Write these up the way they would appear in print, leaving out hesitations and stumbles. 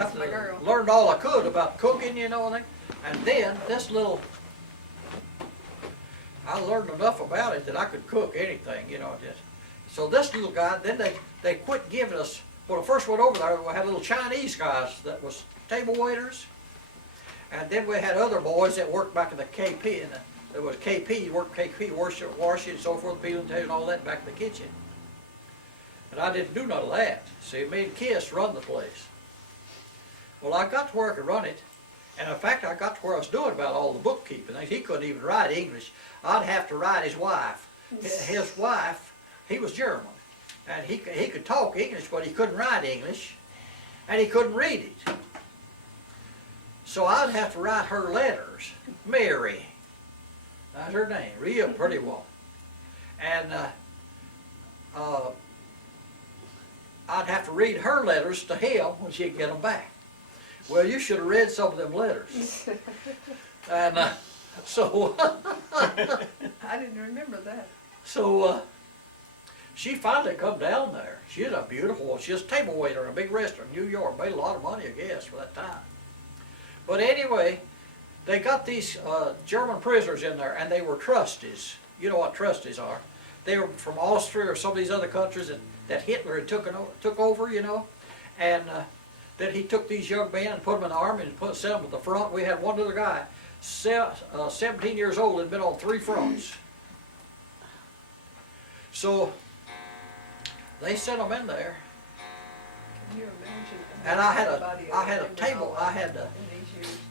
got my girl. learned all I could about cooking, you know, and then this little, I learned enough about it that I could cook anything, you know. Just so this little guy, then they quit giving us. When I first went over there, we had little Chinese guys that was table waiters, and then we had other boys that worked back in the KP, and there was KP, worked KP, washing and so forth, peeling tail and all that back in the kitchen. And I didn't do none of that. See, me and Kiss run the place. Well, I got to where I could run it, and in fact, I got to where I was doing about all the bookkeeping. He couldn't even write English. I'd have to write his wife. His wife, he was German, and he could talk English, but he couldn't write English, and he couldn't read it. So I'd have to write her letters. Mary, that's her name, real pretty woman. And I'd have to read her letters to him when she'd get them back. Well, you should have read some of them letters. And so I didn't remember that. So she finally come down there. She's a beautiful one. She's a table waiter in a big restaurant in New York. Made a lot of money, I guess, for that time. But anyway, they got these German prisoners in there, and they were trustees. You know what trustees are. They were from Austria or some of these other countries that Hitler had took over, you know. And then he took these young men and put them in the army and set them at the front. We had one other guy, 17 years old, had been on 3 fronts. So they sent them in there. Can you imagine? And I had a table. I had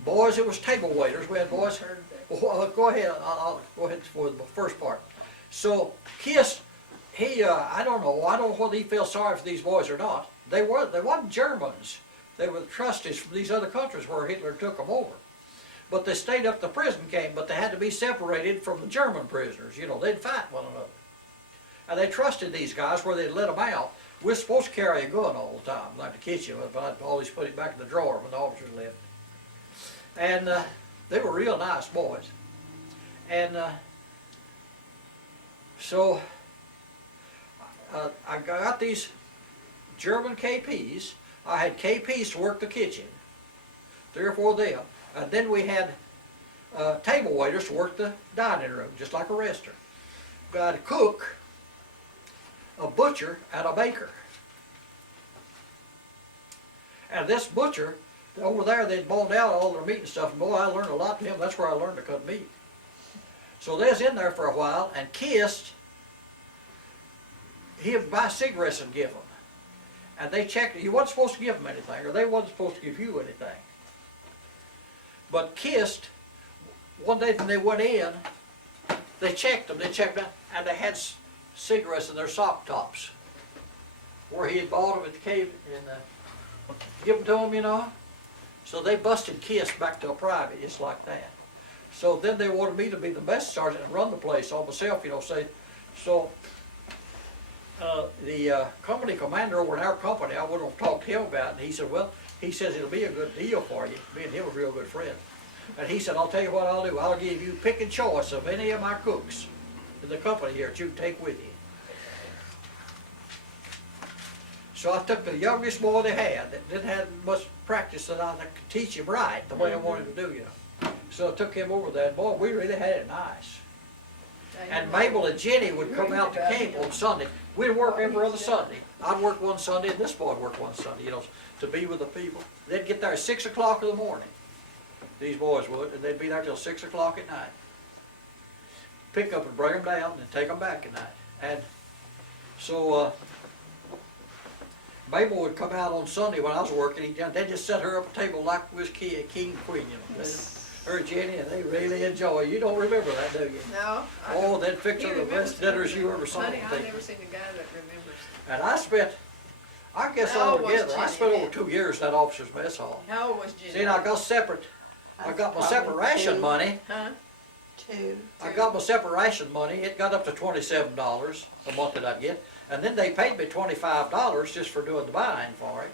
boys. It was table waiters. We had boys. Well, go ahead. I'll go ahead for the first part. So Kiss, I don't know whether he felt sorry for these boys or not. They weren't Germans. They were the trustees from these other countries where Hitler took them over. But they stayed up the prison camp, but they had to be separated from the German prisoners. You know, they'd fight one another. And they trusted these guys where they'd let them out. We're supposed to carry a gun all the time, like the kitchen, but I'd always put it back in the drawer when the officers left. And they were real nice boys. And so I got these German KPs. I had KPs to work the kitchen, 3 or 4 of them. And then we had table waiters to work the dining room, just like a restaurant. We had a cook, a butcher, and a baker. And this butcher, over there, they'd boned out all their meat and stuff. And boy, I learned a lot from him. That's where I learned to cut meat. So they was in there for a while and kissed. He'd buy cigarettes and give them. And they checked, he wasn't supposed to give them anything, or they wasn't supposed to give you anything. But kissed, one day when they went in, they checked them, and they had cigarettes in their sock tops, where he had bought them at the cave, and give them to him, you know. So they busted Kiss back to a private, just like that. So then they wanted me to be the mess sergeant and run the place all myself, you know, so the company commander over in our company, I went to talk to him about it, and he said, well, he says it'll be a good deal for you. Me and him were real good friends. And he said, I'll tell you what I'll do. I'll give you pick and choice of any of my cooks in the company here that you can take with you. So I took the youngest boy they had that didn't have much practice that I could teach him right the way I wanted to do, you know. So I took him over there, and boy, we really had it nice. And Mabel and Jenny would come out to camp on Sunday. We'd work every other Sunday. I'd work one Sunday, and this boy would work one Sunday, you know, to be with the people. They'd get there at 6 o'clock in the morning. These boys would, and they'd be there till 6 o'clock at night. Pick up and bring them down and take them back at night. And so Mabel would come out on Sunday when I was working. They'd just set her up a table like we was king and queen, you know. Her and Jenny, and they really enjoy. You don't remember that, do you? No. Oh, they'd fix her the best dinners you ever saw. Honey, I've never seen a guy that remembers. And I guess altogether, I spent over 2 years in that officer's mess hall. How old was Jenny? See, and I got my separate ration money. Huh? 2. I got my separate ration money. It got up to $27 a month that I'd get. And then they paid me $25 just for doing the buying for it.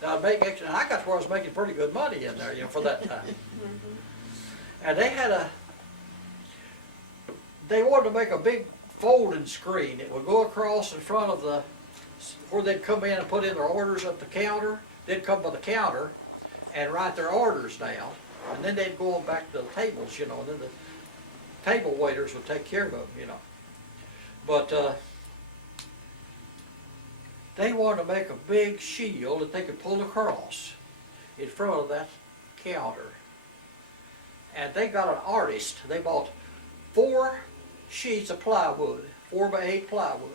Now I'd make extra, and I got to where I was making pretty good money in there, you know, for that time. And they wanted to make a big folding screen. It would go across in front of where they'd come in and put in their orders at the counter. They'd come by the counter, and write their orders down, and then they'd go on back to the tables, you know, and then the table waiters would take care of them, you know. But they wanted to make a big shield that they could pull across in front of that counter. And they got an artist. They bought 4 sheets of plywood, 4x8 plywood.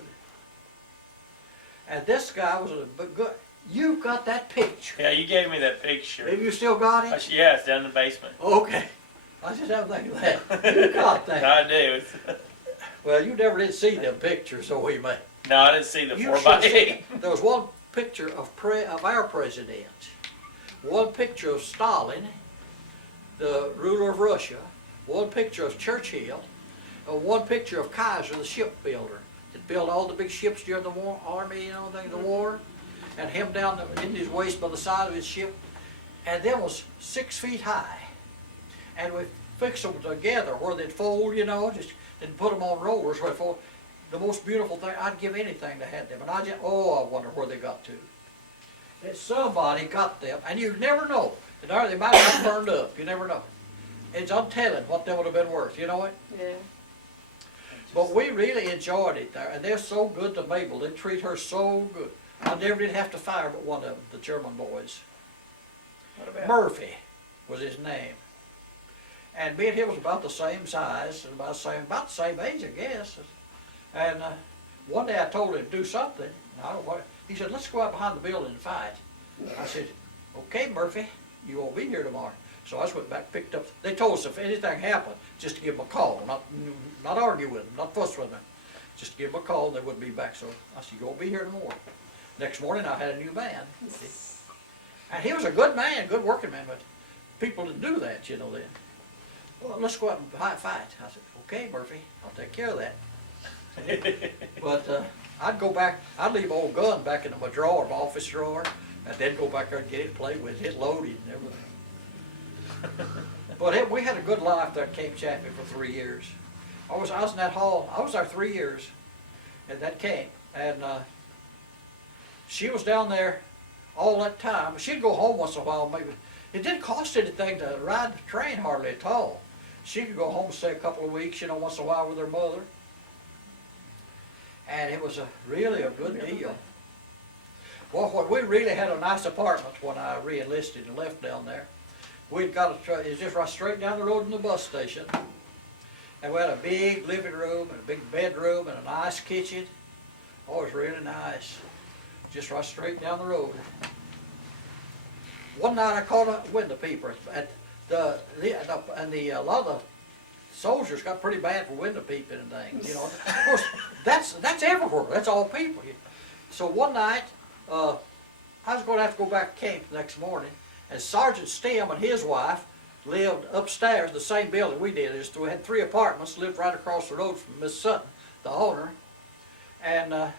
And this guy was a good. You got that picture. Yeah, you gave me that picture. Have you still got it? Yeah, it's down in the basement. Okay. I just have to think of that. You got that. I do. Well, you never did see them pictures, so we may. No, I didn't see the You 4x8. should see. There was one picture of our president, one picture of Stalin, the ruler of Russia, one picture of Churchill, and one picture of Kaiser, the shipbuilder, that built all the big ships during the war, army, you know, the war, and him down in his waist by the side of his ship, and them was 6 feet high, and we fixed them together where they'd fold, you know, just and put them on rollers where they fold. The most beautiful thing, I'd give anything to have them, and I wonder where they got to. That somebody got them, and you never know. They might have got burned up, you never know. It's untelling what they would have been worth, you know what? Yeah. But we really enjoyed it there, and they're so good to Mabel. They treat her so good. I never did have to fire but one of them, the German boys. What about? Murphy was his name. And me and him was about the same size, and about the same age, I guess. And one day I told him to do something. I don't know what. He said, "Let's go out behind the building and fight." I said, "Okay, Murphy, you won't be here tomorrow." So I just went back, picked up. They told us if anything happened, just to give them a call, not argue with them, not fuss with them, just to give them a call. And they wouldn't be back. So I said, "You won't be here tomorrow." Next morning, I had a new man, and he was a good man, good working man. But people didn't do that, you know. Then, well, let's go out and fight. I said, "Okay, Murphy, I'll take care of that." But I'd go back, I'd leave old gun back in my drawer, my office drawer, and then go back there and get it, play with it, loaded and everything. But we had a good life there at Camp Chaffee for 3 years. I was in that hall, I was there 3 years at that camp, and she was down there all that time. She'd go home once in a while, maybe. It didn't cost anything to ride the train hardly at all. She could go home and stay a couple of weeks, you know, once in a while with her mother. And it was really a good deal. Well, we really had a nice apartment when I re-enlisted and left down there. We'd got it was just right straight down the road from the bus station. And we had a big living room and a big bedroom and a nice kitchen. Oh, it was really nice. Just right straight down the road. One night I caught a window peeper at a lot of the soldiers got pretty bad for window peeping and things, you know. Of course, that's everywhere. That's all people. So one night, I was going to have to go back to camp the next morning, and Sergeant Stem and his wife lived upstairs, the same building we did. We had 3 apartments, lived right across the road from Miss Sutton, the owner, and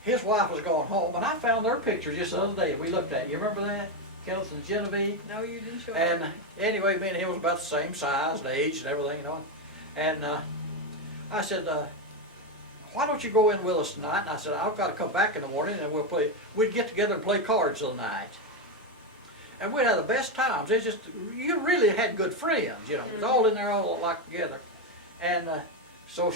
his wife was going home, and I found their picture just the other day. We looked at it. You remember that? Kenneth and Genevieve? No, you didn't show And me. anyway, me and him was about the same size and age and everything, you know. And I said, "Why don't you go in with us tonight?" And I said, "I've got to come back in the morning and we'll play." We'd get together and play cards all night. And we'd have the best times. It's just, you really had good friends, you know. It was all in there, all like together. And so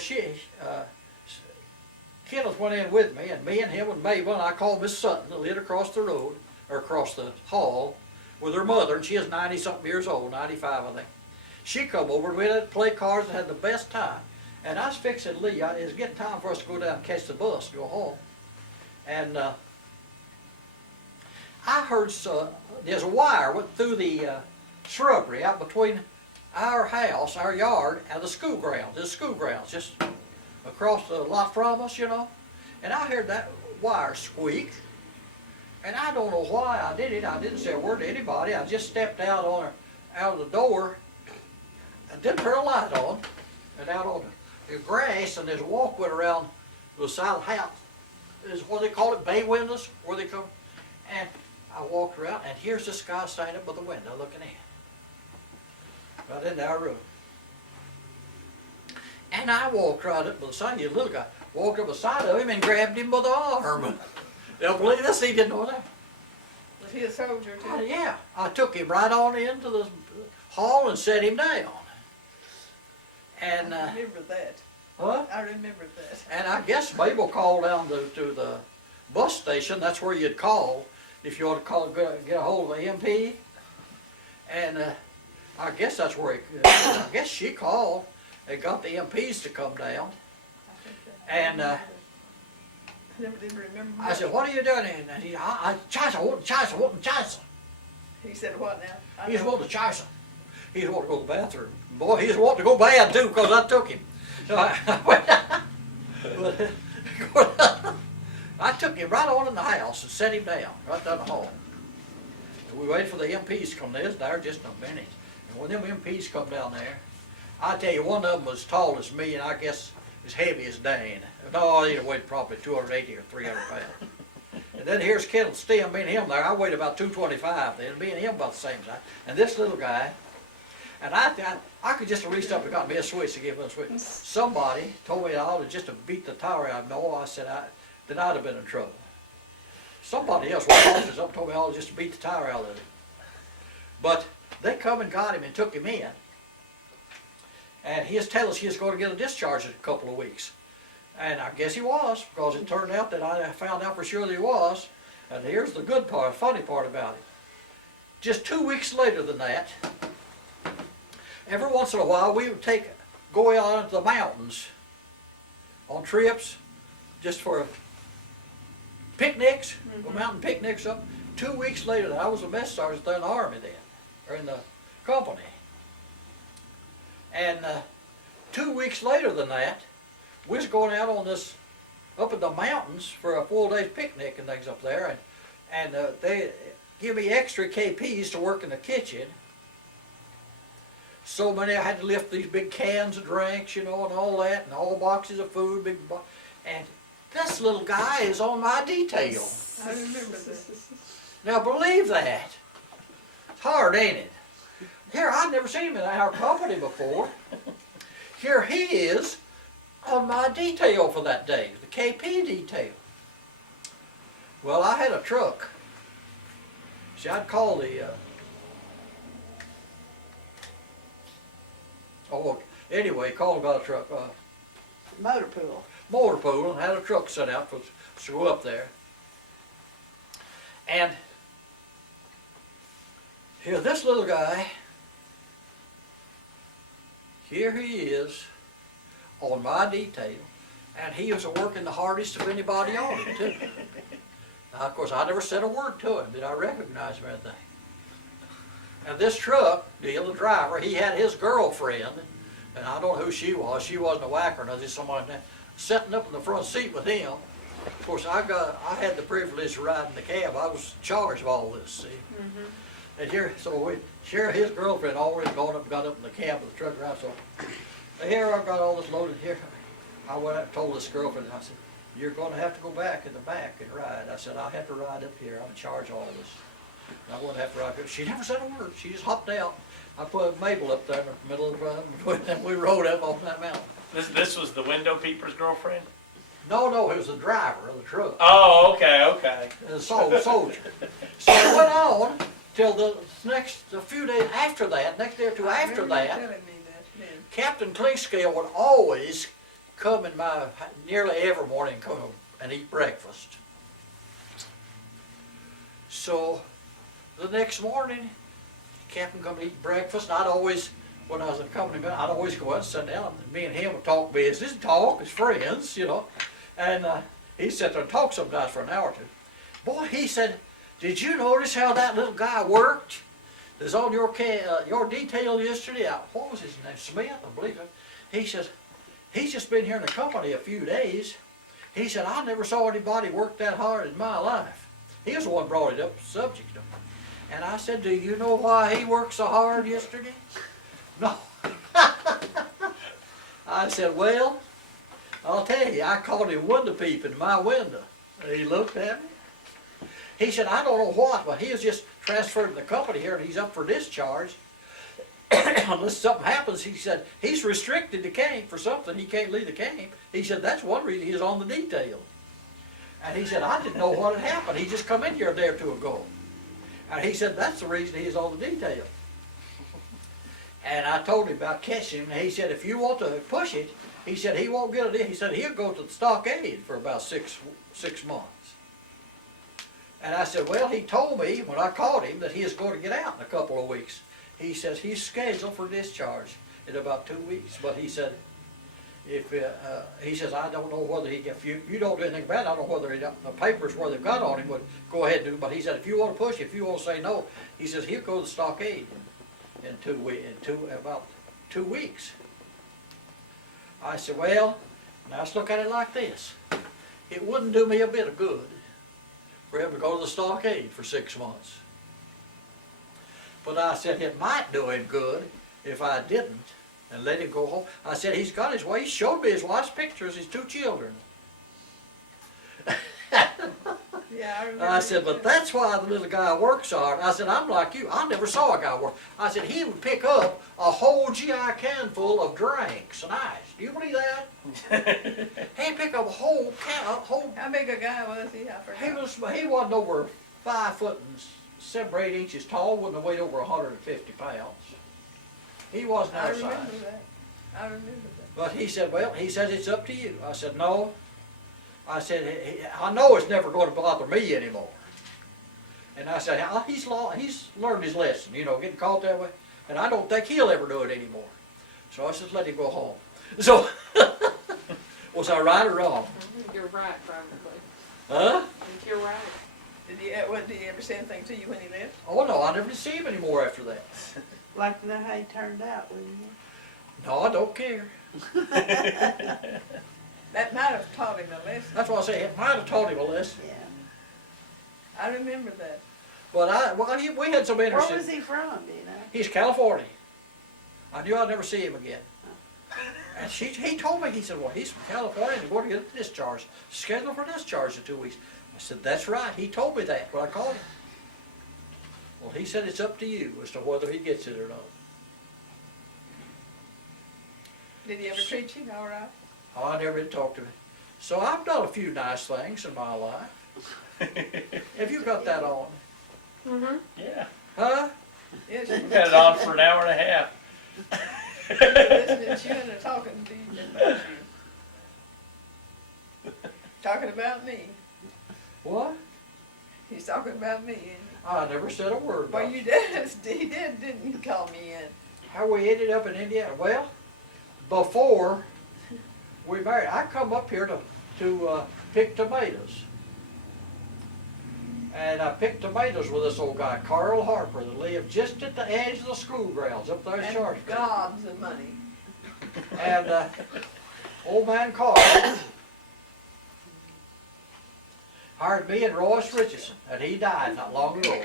Kenneth went in with me, and him and Mabel, and I called Miss Sutton, that lived across the road, or across the hall, with her mother, and she is 90-something years old, 95, I think. She come over, and we had to play cards and had the best time. And I was fixing to leave. It was getting time for us to go down and catch the bus to go home. And I heard there's a wire went through the shrubbery out between our house, our yard, and the school grounds. There's school grounds just across the lot from us, you know. And I heard that wire squeak. And I don't know why I did it. I didn't say a word to anybody. I just stepped out of the door and didn't turn a light on. And out on the grass, and there's a walkway around the side of the house. Is what they call it, bay windows, where they come. And I walked around, and here's this guy standing up by the window looking in. Right into our room. And I walked right up by the side, the little guy, walked up beside of him and grabbed him by the arm. They'll believe this, he didn't know that. Was he a soldier too? Yeah, I took him right on into the hall and set him down. And, I remember that. what? I remember that. And I guess Mabel called down to the bus station. That's where you'd call if you want to get a hold of the MP. And I guess that's where I guess she called and got the MPs to come down. And I never did remember. I said, "What are you doing?" And he, I want Chisa. He said what now? He just wanted to Chisa. He just wanted to go to the bathroom. Boy, he just wanted to go bad too, because I took him. So I took him right on in the house and set him down, right down the hall. And we waited for the MPs to come. They was there just in a minute. And when them MPs come down there, I tell you, one of them was tall as me, and I guess as heavy as Dan. No, he'd weighed probably 280 or 300 pounds. And then here's Kettle Stem, me and him there. I weighed about 225 then, me and him about the same size. And this little guy, and I could just have reached up and got me a switch to give him a switch. Somebody told me I ought to just have beat the tower out of him. No, I said, then I'd have been in trouble. Somebody else walked off and told me I ought to just beat the tower out of him. But they come and got him and took him in. And he was telling us he was going to get a discharge in a couple of weeks. And I guess he was, because it turned out that I found out for sure that he was. And here's the good part, funny part about it. Just 2 weeks later than that, every once in a while we would go out into the mountains on trips just for picnics, go mountain picnics up. 2 weeks later, I was a mess sergeant there in the Army then, or in the company. And 2 weeks later than that, we was going out on this, up in the mountains for a full day's picnic and things up there. And they give me extra KPs to work in the kitchen. So many, I had to lift these big cans of drinks, you know, and all that, and all boxes of food, and this little guy is on my detail. I remember this. Now believe that. It's hard, ain't it? Here, I'd never seen him in our company before. Here he is on my detail for that day, the KP detail. Well, I had a truck. See, I'd call the, anyway, called about a truck, Motor pool. motor pool, and had a truck set out to go up there. And here, this little guy, here he is on my detail, and he was working the hardest of anybody on it, too. Now, of course, I never said a word to him. Did I recognize him or anything? And this truck, the driver, he had his girlfriend, and I don't know who she was. She wasn't a whacker, no, just somebody sitting up in the front seat with him. Of course, I had the privilege of riding the cab. I was in charge of all this, see. And here, here his girlfriend already got up in the cab of the truck driver. So here I've got all this loaded here. I went out and told this girlfriend, I said, "You're going to have to go back in the back and ride." I said, "I have to ride up here. I'm in charge of all this. And I won't have to ride here." She never said a word. She just hopped out. I put Mabel up there in the middle of the road, and we rode up on that mountain. This was the window peeper's girlfriend? No, it was the driver of the truck. Oh, okay. The soldier. So it went on till a few days after that, next day or two after that, Telling me that, yeah. Captain Cleescale would always come in nearly every morning come and eat breakfast. So the next morning, Captain come to eat breakfast, and I'd always, when I was in company, I'd always go out and sit down, and me and him would talk business, talk as friends, you know. And he'd sit there and talk sometimes for an hour or two. Boy, he said, "Did you notice how that little guy worked? It was on your detail yesterday." What was his name? Smith, I believe it. He says, "He's just been here in the company a few days." He said, "I never saw anybody work that hard in my life." He was the one who brought it up, the subject. And I said, "Do you know why he worked so hard yesterday?" "No." I said, "Well, I'll tell you, I caught him window peeping in my window." And he looked at me. He said, "I don't know what, but he was just transferred to the company here and he's up for discharge. Unless something happens," he said, "he's restricted to camp for something. He can't leave the camp." He said, "That's one reason he's on the detail." And he said, "I didn't know what had happened. He just come in here a day or two ago." And he said that's the reason he's on the detail. And I told him about catching him, and he said if you want to push it, he said he won't get it. He said he'll go to the stockade for about six months. And I said, well, he told me when I called him that he is going to get out in a couple of weeks. He says he's scheduled for discharge in about 2 weeks. But he said, he says, I don't know whether if you don't do anything about it, I don't know whether the papers where they've got on him would go ahead and do it. But he said, if you want to push, if you want to say no, he says he'll go to the stockade in about 2 weeks. I said, well, now let's look at it like this. It wouldn't do me a bit of good for him to go to the stockade for 6 months. But I said it might do him good if I didn't and let him go home. I said he's got his way. He showed me his wife's pictures, his 2 children. Yeah, I remember. I said, but that's why the little guy works hard. I said, I'm like you. I never saw a guy work. I said, he would pick up a whole GI can full of drinks and ice. Do you believe that? He'd pick up a whole can, How big a guy was he? I forgot. He wasn't over 5 foot and 7 or 8 inches tall. Wouldn't have weighed over 150 pounds. He wasn't I our remember size. that. I remember that. But he said, well, he says it's up to you. I said, no. I said, I know it's never going to bother me anymore. And I said, he's learned his lesson, you know, getting caught that way. And I don't think he'll ever do it anymore. So I said, let him go home. So, was I right or wrong? You're right, probably. Huh? I think you're right. Did he ever say anything to you when he left? Oh, no, I never see him anymore after that. Like to know how he turned out, wouldn't you? No, I don't care. That might have taught him a lesson. That's why I say it might have taught him a lesson. Yeah. I remember that. But we had some Where interesting. was he from, do you know? He's California. I knew I'd never see him again. And he told me, he said, well, he's from California, he's going to get discharged, scheduled for discharge in 2 weeks. I said, that's right, he told me that when I called him. Well, he said it's up to you as to whether he gets it or not. Did he ever treat you all right? Oh, I never did talk to him. So I've done a few nice things in my life. Have you got that on? Mm-hmm. Yeah, Huh? Yes, we've had it on for an hour and a half. listening to you and they're talking to you about you. Talking about me. What? He's talking about me. I never said a word Well, about you it. did. He did, didn't you? Call me in. How we ended up in Indiana? Well, before we married, I come up here to pick tomatoes. And I picked tomatoes with this old guy, Carl Harper, that lived just at the edge of the school grounds up there in And Charlottesville. gobs of money. And old man Carl hired me and Royce Richardson, and he died not long ago.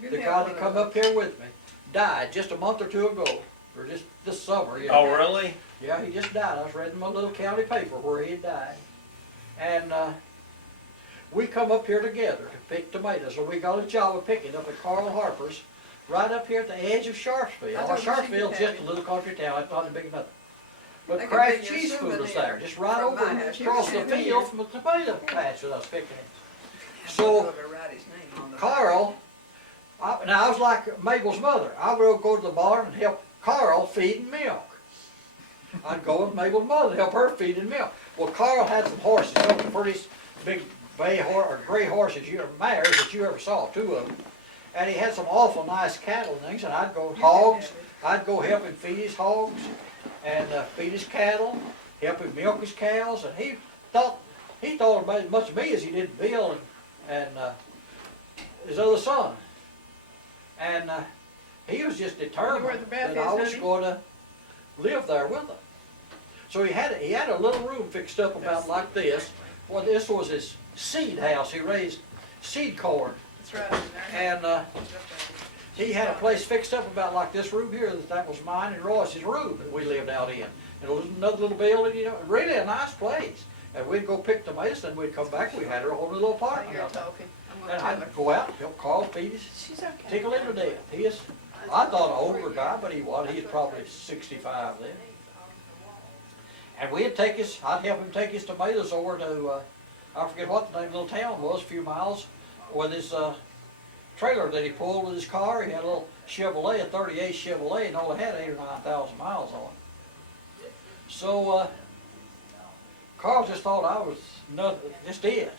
You The can guy have that one come of up here with me died just a month or 2 ago, or just this summer. You know. Oh, really? Yeah, he just died. I was reading my little county paper where he had died. And we come up here together to pick tomatoes. So we got a job of picking up at Carl Harper's, right up here at the edge of Sharpsville. I told you she Sharpsville's could just have a it. little country town. It's not big nothing. But They could Kraft bring you a Cheese Food was souvenir there, just right from over my house. You across can the have it field here. from the tomato patch that I was picking at. I'm So gonna write his name on the Carl, now I was like Mabel's mother. I would go to the barn and help Carl feed milk. I'd go with Mabel's mother to help her feed and milk. Well, Carl had some horses, some of the prettiest big bay or gray horses, mares that you ever saw, 2 of them. And he had some awful nice cattle and things, and I'd go hogs. I'd go help him feed his hogs and feed his cattle, help him milk his cows, and he thought about as much of me as he did Bill and his other son. And he was just determined where the bath that is, I was honey? going to live there with him. So he had a little room fixed up about like this. Well, this was his seed house. He raised seed corn, That's right in there. and he had a place fixed up about like this room here. That was mine and Royce's room that we lived out in. And it was another little building, you know, really a nice place. And we'd go pick tomatoes, and we'd come back. We had our own little While apartment you're out there. talking, I'm And gonna tell I'd go out and help Carl feed his, She's okay. tickle him to death. He is, I thought an older guy, but he wasn't. He's probably 65 then. And I'd help him take his tomatoes over to, I forget what the name of the little town was, a few miles, with his trailer that he pulled with his car. He had a little Chevrolet, a 38 Chevrolet, and only had 8 or 9,000 miles on it. So Carl just thought I was just it.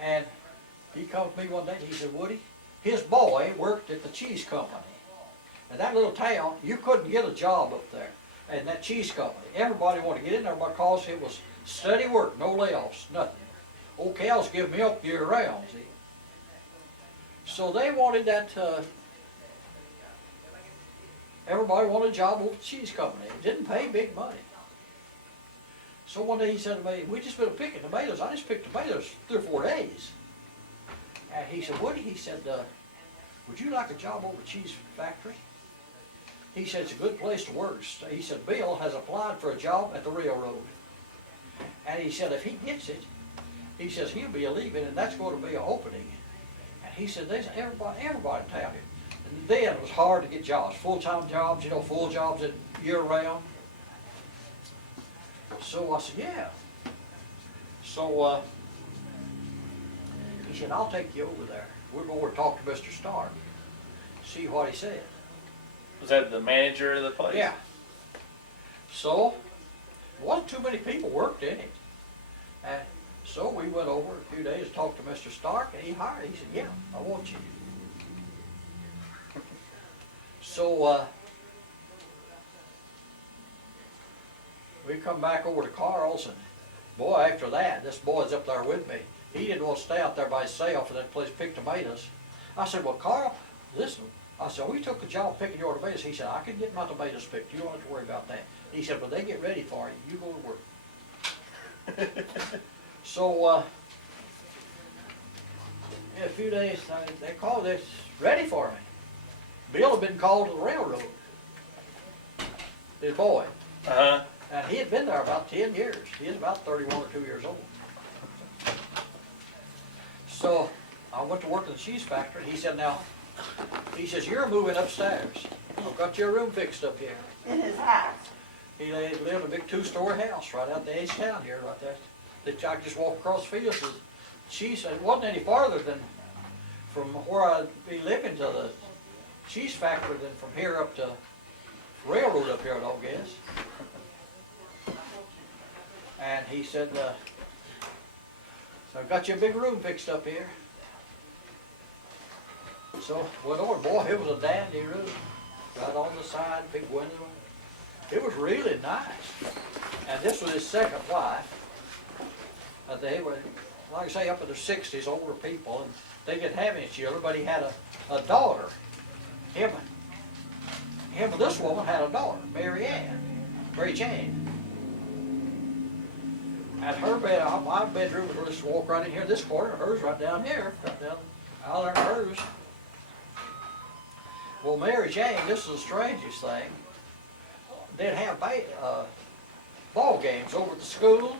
And he called me one day and he said, Woody, his boy worked at the cheese company. And that little town, you couldn't get a job up there in that cheese company. Everybody wanted to get in there because it was steady work, no layoffs, nothing. Old cows give me up year round, see. So they wanted that, everybody wanted a job over at the cheese company. It didn't pay big money. So one day he said to me, we just been picking tomatoes. I just picked tomatoes 3 or 4 days. And he said, Woody, he said, would you like a job over at the cheese factory? He said, it's a good place to work. He said, Bill has applied for a job at the railroad. And he said, if he gets it, he says he'll be leaving and that's going to be an opening. And he said, there's everybody in town here. And then it was hard to get jobs, full-time jobs, you know, full jobs year round. So I said, yeah. So he said, I'll take you over there. We'll go over and talk to Mr. Stark, see what he said. Was that the manager of the place? Yeah. So, wasn't too many people worked in it. And so we went over a few days, talked to Mr. Stark, and he hired. He said, yeah, I want you. So, we come back over to Carl's, and boy, after that, this boy's up there with me. He didn't want to stay out there by himself in that place pick tomatoes. I said, well, Carl, listen. I said, we took a job picking your tomatoes. He said, I can get my tomatoes picked. You don't have to worry about that. He said, but they get ready for you. You go to work. So, in a few days, they called this ready for me. Bill had been called to the railroad. His boy. Uh-huh. And he had been there about 10 years. He was about 31 or 2 years old. So I went to work in the cheese factory. He said, now, he says, you're moving upstairs. I've got your room fixed up here. In his house. He lived in a big 2-story house right out the edge of town here, right there. That I could just walk across the fields with cheese. It wasn't any farther than from where I'd be living to the cheese factory than from here up to railroad up here, I don't guess. And he said, so I've got you a big room fixed up here. So went over, boy, it was a dandy room. Right on the side, big window. It was really nice. And this was his second wife. They were, like I say, up in their 60s, older people, and they didn't have any children, but he had a daughter. Him and this woman had a daughter, Mary Jane. And her bed, my bedroom was just walk right in here, this corner, hers right down here, right down out there, hers. Well, Mary Jane, this is the strangest thing. They'd have ball games over at the school,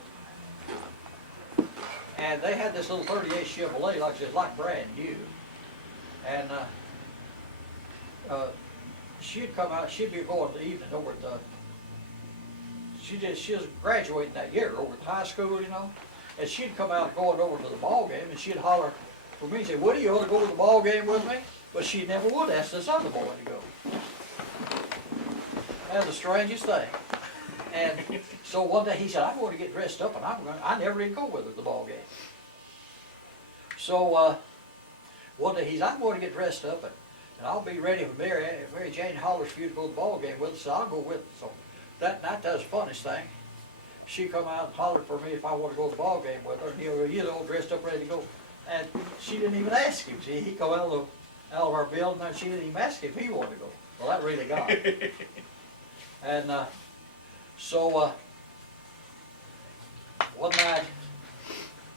and they had this little 38 Chevrolet, like brand new. And she'd come out, she'd be going the evening over at the, she was graduating that year over at high school, you know, and she'd come out going over to the ball game, and she'd holler for me and say, Woody, you want to go to the ball game with me? But she never would ask this other boy to go. That's the strangest thing. And so one day he said, I'm going to get dressed up, and I never did go with her to the ball game. So one day he said, I'm going to get dressed up, and I'll be ready if Mary Jane hollers for you to go to the ball game with us, so I'll go with her. So that was the funniest thing. She come out and hollered for me if I want to go to the ball game with her, and he was all dressed up, ready to go. And she didn't even ask him. See, he come out of our building, and she didn't even ask him if he wanted to go. Well, that really got him. And so one night,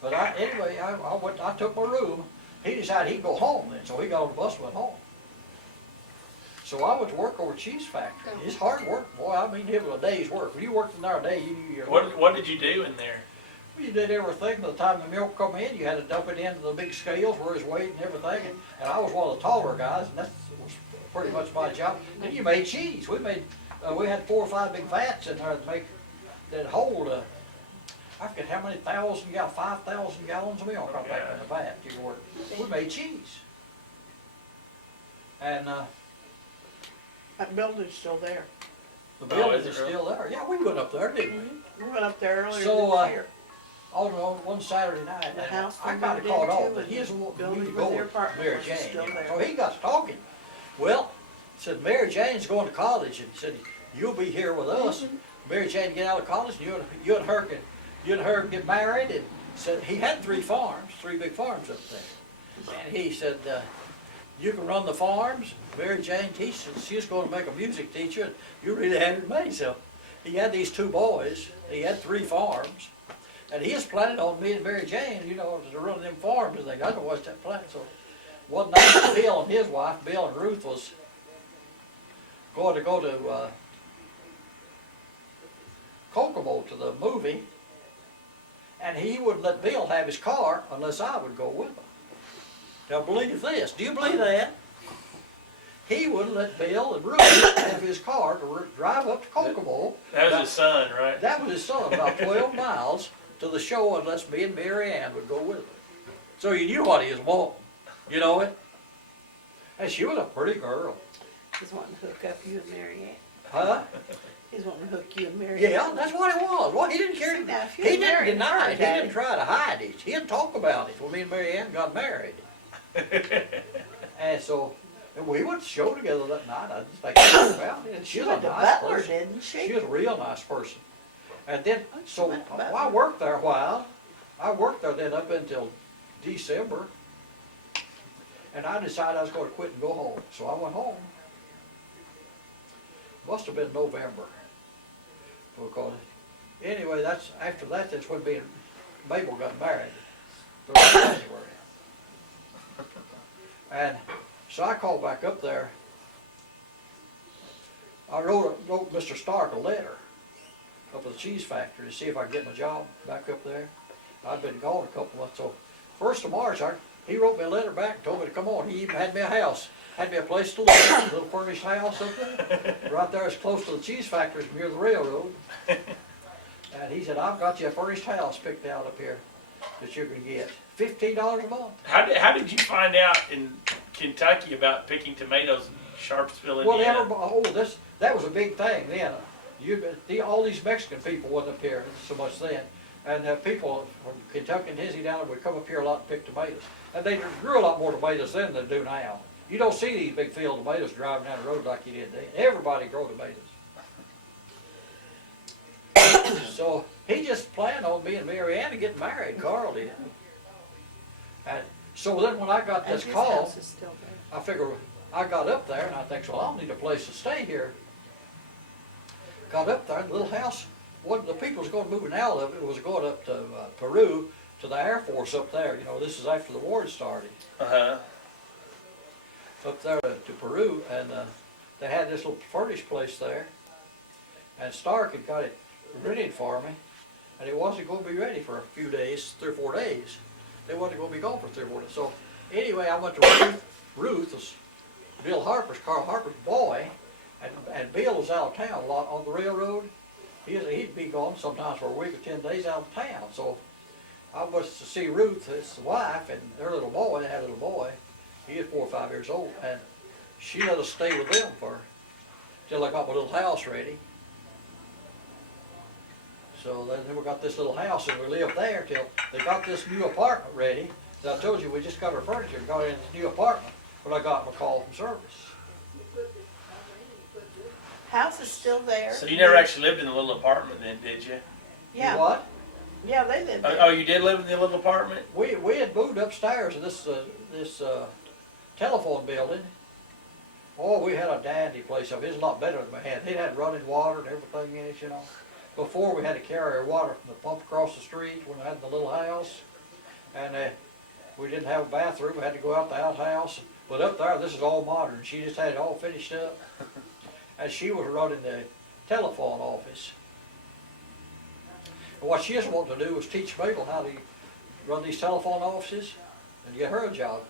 but anyway, I took my room. He decided he'd go home then, so he got on the bus and went home. So I went to work over at Cheese Factory. It's hard work, boy. I mean, it was a day's work. When you worked in there a day, you knew your work. What did you do in there? Well, you did everything. By the time the milk come in, you had to dump it into the big scales where it's weighed and everything. And I was one of the taller guys, and that was pretty much my job. Then you made cheese. We had 4 or 5 big vats in there that hold. I forget how many 5,000 gallons of milk I back in the vat. We made cheese. And, That building's still there. the Oh, building is it is really? still there. Yeah, we went up there, didn't we? We went up there earlier So, this year. On one Saturday night, The and house I we kinda moved caught into on, but and his the wanted building me to where go their with apartment Mary was Jane, still you know. there. So he got to talking. Well, said Mary Jane's going to college, and said you'll be here with us. Mary Jane get out of college, and you and her can get married. And said he had 3 big farms up there, and he said you can run the farms. Mary Jane teaches. She's going to make a music teacher, and you really had it made. So he had these 2 boys. He had 3 farms. And he was planning on me and Mary Jane, you know, to run them farms and things. I don't know what's that plan. So one night, Bill and his wife, Bill and Ruth, was going to go to Kokomo to the movie, and he wouldn't let Bill have his car unless I would go with him. Now believe this. Do you believe that? He wouldn't let Bill and Ruth have his car to drive up to Kokomo. That was his son, right? That was his son, about 12 miles to the show, unless me and Mary Ann would go with him. So you knew what he was wanting, you know it? And she was a pretty girl. He's wanting to hook up you and Mary Ann. Huh? He's wanting to hook you and Mary Ann. Yeah, that's what it was. Well, he didn't care. See, now, if you He had didn't married deny her, it. He Daddy. didn't try to hide it. He'd talk about it when me and Mary Ann got married. And so, and we went to show together that night. I just think about it. And She she's a went to nice Butler, person. didn't she? She was a real nice person. And then, She so went to Butler. I worked there a while. I worked there then up until December. And I decided I was going to quit and go home. So I went home. Must have been November. Because, anyway, after that's when me and Mabel got married. January. And so I called back up there. I wrote Mr. Stark a letter up at the cheese factory to see if I could get my job back up there. I'd been gone a couple months, so 1st of March, he wrote me a letter back and told me to come on. He even had me a house, had me a place to live, a little furnished house up there. Right there as close to the cheese factory as near the railroad. And he said, I've got you a furnished house picked out up here that you can get. $15 a month. How did you find out in Kentucky about picking tomatoes in Sharpsville, Indiana? Well, that was a big thing then. All these Mexican people wasn't up here so much then. And people from Kentucky and Tennessee down there would come up here a lot and pick tomatoes. And they grew a lot more tomatoes then than they do now. You don't see these big field tomatoes driving down the road like you did then. Everybody grow tomatoes. So he just planned on me and Mary Ann getting married. Carl did. And so then when I got And this his call, house is still there. I figured I got up there and I think, well, I'll need a place to stay here. Got up there, the little house, the people was going moving out of it was going up to Peru to the Air Force up there. You know, this is after the war had started. Uh-huh. Up there to Peru, and they had this little furnished place there. And Stark had got it rented for me, and it wasn't going to be ready for a few days, 3 or 4 days. They wasn't going to be gone for 3 or 4 days. So anyway, I went to Ruth was Carl Harper's boy, and Bill was out of town a lot on the railroad. He'd be gone sometimes for a week or 10 days out of town. So I was to see Ruth, his wife, and their little boy. They had a little boy. He was 4 or 5 years old, and she let us stay with them till I got my little house ready. So then we got this little house, and we lived there till they got this new apartment ready. As I told you, we just got our furniture and got in this new apartment when I got my call from service. House is still there. So you never actually lived in the little apartment then, did you? Yeah. What? Yeah, they lived there. Oh, you did live in the little apartment? We had moved upstairs in this telephone building. Oh, we had a dandy place up. It was a lot better than we had. It had running water and everything in it, you know. Before we had to carry our water from the pump across the street when we had the little house. And we didn't have a bathroom. We had to go out the outhouse. But up there, this is all modern. She just had it all finished up. And she was running the telephone office. And what she was wanting to do was teach Mabel how to run these telephone offices and get her a job.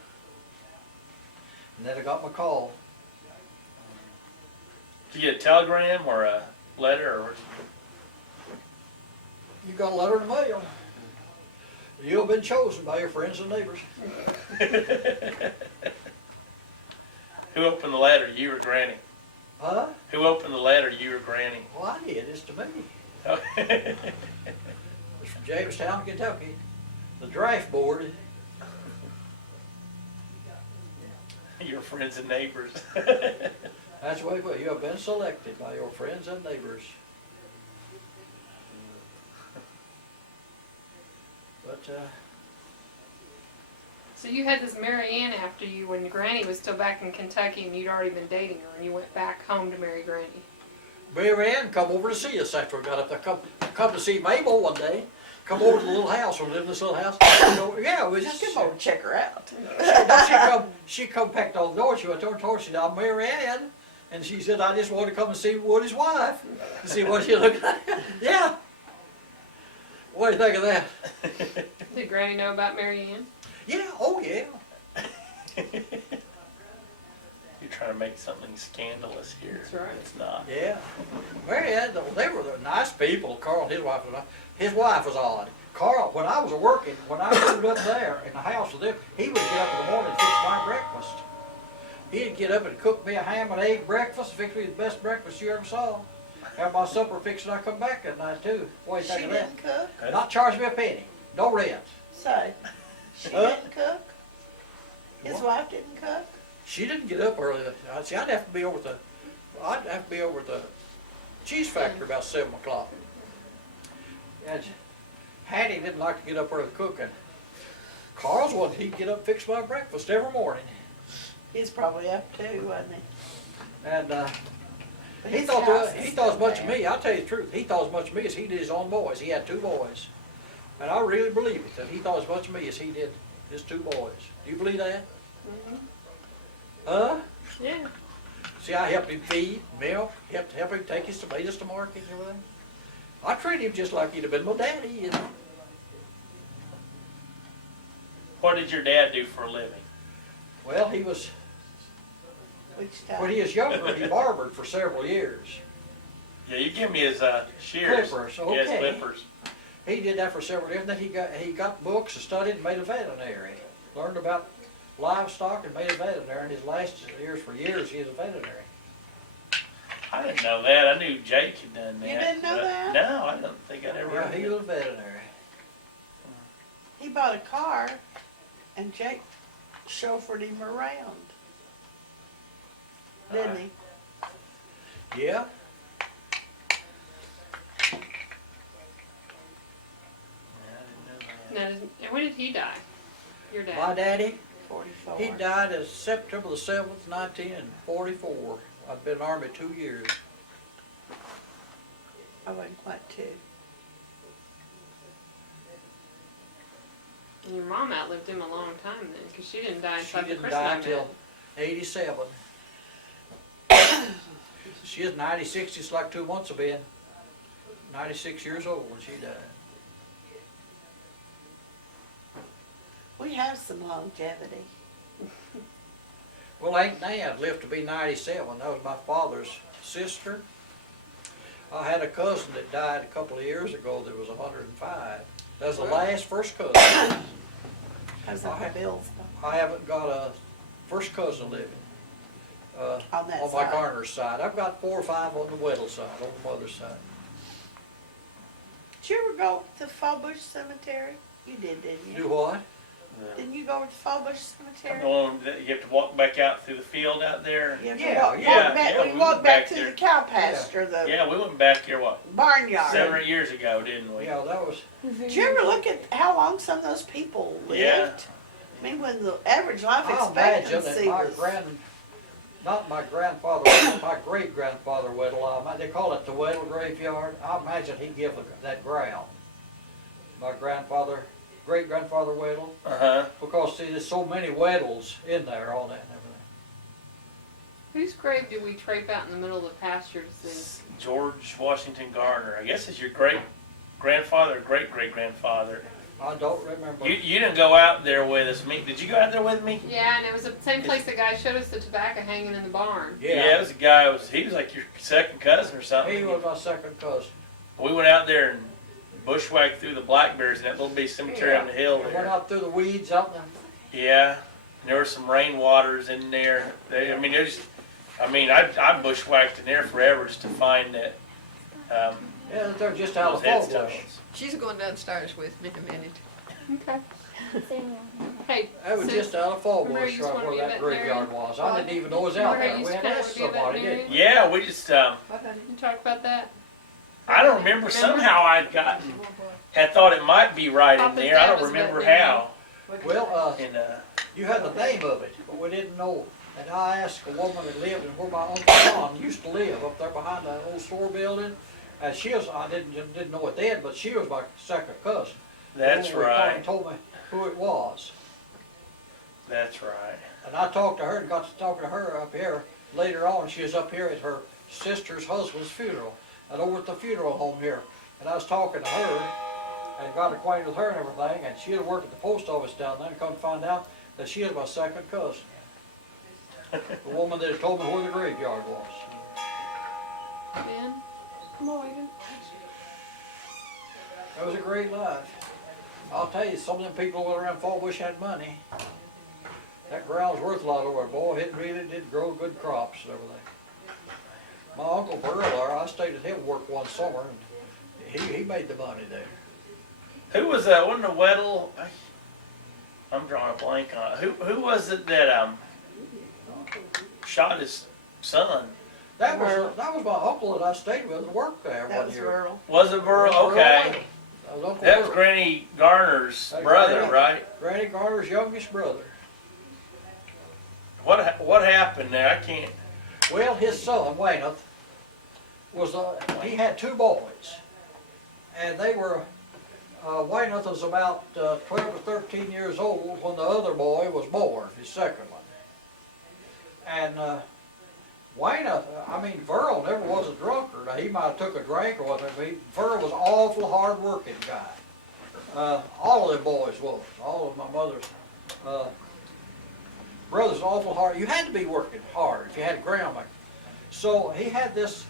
And then I got my call. Did you get a telegram or a letter or? You got a letter in the mail. You've been chosen by your friends and neighbors. Who opened the letter, you or Granny? Huh? Who opened the letter, you or Granny? Well, I did. It's to me. Oh. It's from Jamestown, Kentucky. The draft board. Your friends and neighbors. That's the way it goes. You have been selected by your friends and neighbors. But, So you had this Mary Ann after you when Granny was still back in Kentucky and you'd already been dating her and you went back home to marry Granny. Mary Ann come over to see us after we got up there. Come to see Mabel one day. Come over to the little house. We lived in this little house. Yeah, it was Just just. come over and check her out. She come pecked on the door. She went to her she said, I'm Mary Ann. And she said, I just wanted to come and see Woody's wife. And see what she looked like. Yeah. What do you think of that? Did Granny know about Mary Ann? Yeah, oh yeah. You're trying to make something scandalous here. That's right. It's not. Yeah. Mary Ann, they were the nice people. Carl and his wife was nice. His wife was odd. Carl, when I was working, when I moved up there in the house with them, he would get up in the morning and fix my breakfast. He'd get up and cook me a ham and egg breakfast, fix me the best breakfast you ever saw. Have my supper fixed and I come back that night too. What do you She think of that? didn't cook? Not charge me a penny. No rent. Say, she Huh? didn't cook? His What? wife didn't cook? She didn't get up early. See, I'd have to be over at the cheese factory about 7 o'clock. And Hattie didn't like to get up early cooking. Carl's one, he'd get up and fix my breakfast every morning. He's probably up too, wasn't he? And But he his thought house is he still thought as much of there. me. I'll tell you the truth. He thought as much of me as he did his own boys. He had 2 boys. And I really believe it, that he thought as much of me as he did his 2 boys. Do you believe that? Mm-hmm. Huh? Yeah. See, I helped him feed, milk, helped him take his tomatoes to market and everything. I treated him just like he'd have been my daddy, you know. What did your dad do for a living? Well, he was, Which time? when he was younger, he barbered for several years. Yeah, you give me his shears. Clippers, Yes, okay. clippers. He did that for several years, and then he got books and studied and made a veterinary. Learned about livestock and made a veterinary. In his last years, for years, he was a veterinary. I didn't know that. I knew Jake had done that. You didn't know but that? No, I don't think I'd ever Yeah, heard he of was a veterinary. He bought a car and Jake chauffeured him around. Didn't he? Yeah. Yeah, I didn't know that. Now, when did he die? Your dad? My daddy, 44. he died as September the 7th, 1944. I've been in the Army 2 years. I wasn't quite 2. And your mom outlived him a long time then, because she didn't die She until the didn't Christmas die met. till 87. She is 96, just like 2 months have been. 96 years old when she died. We have some longevity. Well, Aunt Nan lived to be 97. That was my father's sister. I had a cousin that died a couple of years ago that was 105. That was the first cousin. How's that my bills I haven't got a first cousin living on that on my side? Garner side. I've got 4 or 5 on the Weddle side, on the mother's side. Did you ever go to Fallbush Cemetery? You did, didn't Do you? what? Didn't you go over to Fallbush I'm Cemetery? going, you have to walk back out through the field out there. You have to Yeah, walk, yeah, walk back, yeah, we we walked went back back to there. the cow pasture, the Yeah, we went back here, what, barnyard. 7 or 8 years ago, didn't we? Yeah, that was. Did you ever look at how long some of those people lived? Yeah. I mean, when the average life I imagine that expectancy was... not my grandfather, my great-grandfather Weddle, they call it the Weddle graveyard. I imagine he gave that ground. My great-grandfather Weddle, Uh-huh. because see, there's so many Weddles in there, all that and everything. Whose grave did we trape out in the middle of the pasture to see? George Washington Garner. I guess it's your great-grandfather or great-great-grandfather. I don't remember. You didn't go out there with us. Did you go out there with me? Yeah, and it was the same place the guy showed us the tobacco hanging in the barn. Yeah, it was a guy. He was like your second cousin or something. He was my second cousin. We went out there and bushwhacked through the blackberries in that little bitty cemetery on the hill Went there. out through the weeds out there. Yeah, and there were some rainwaters in there. I mean, I bushwhacked in there forever just to find that. Yeah, they're just out of those Fall Bush. headstones. She's going downstairs with me in a minute. Okay. Hey, That was so- just out of Fall Remember Bush, you just right wanted where to that be a veterinarian? graveyard was. I didn't even know it was out Remember there. you We used had to asked be a somebody, didn't we? veterinarian? Yeah, we just. You talk about that? I don't remember. Somehow had thought it might be right in Papa's there. I dad don't was remember veterinarian. how. Well, And you had the name of it, but we didn't know. And I asked a woman that lived in where my Uncle John used to live, up there behind that old store building. And she was, I didn't know it then, but she was my second cousin. that's The woman that right. told me who it was. That's right. And I talked to her and got to talking to her up here later on. She was up here at her sister's husband's funeral and over at the funeral home here. And I was talking to her and got acquainted with her and everything. And she had worked at the post office down there and come to find out that she is my second cousin. The woman that had told me where the graveyard was. Ben? Come on, Aiden. That was a great life. I'll tell you, some of them people over around Fall Bush had money. That ground's worth a lot over there, boy. It really did grow good crops and everything. My Uncle Burl there, I stayed with him, worked one summer, and he made the money there. Who was that? Wasn't it Weddle? I'm drawing a blank on it. Who was it that shot his son? That was my uncle that I stayed with and worked there That one was year. rural. Was it Burl? Okay. That was Uncle That was Burl. Granny Garner's Hey, brother, Granny. right? Granny Garner's youngest brother. What happened there? I can't. Well, his son, Wayneth, he had two boys. And they were, Wayneth was about 12 or 13 years old when the other boy was born, his second one. And Wayneth, Verl never was a drunkard. Now, he might have took a drink or whatever, but Verl was an awful hard-working guy. All of them boys was. All of my mother's brothers was awful hard. You had to be working hard if you had a grandma. So he had this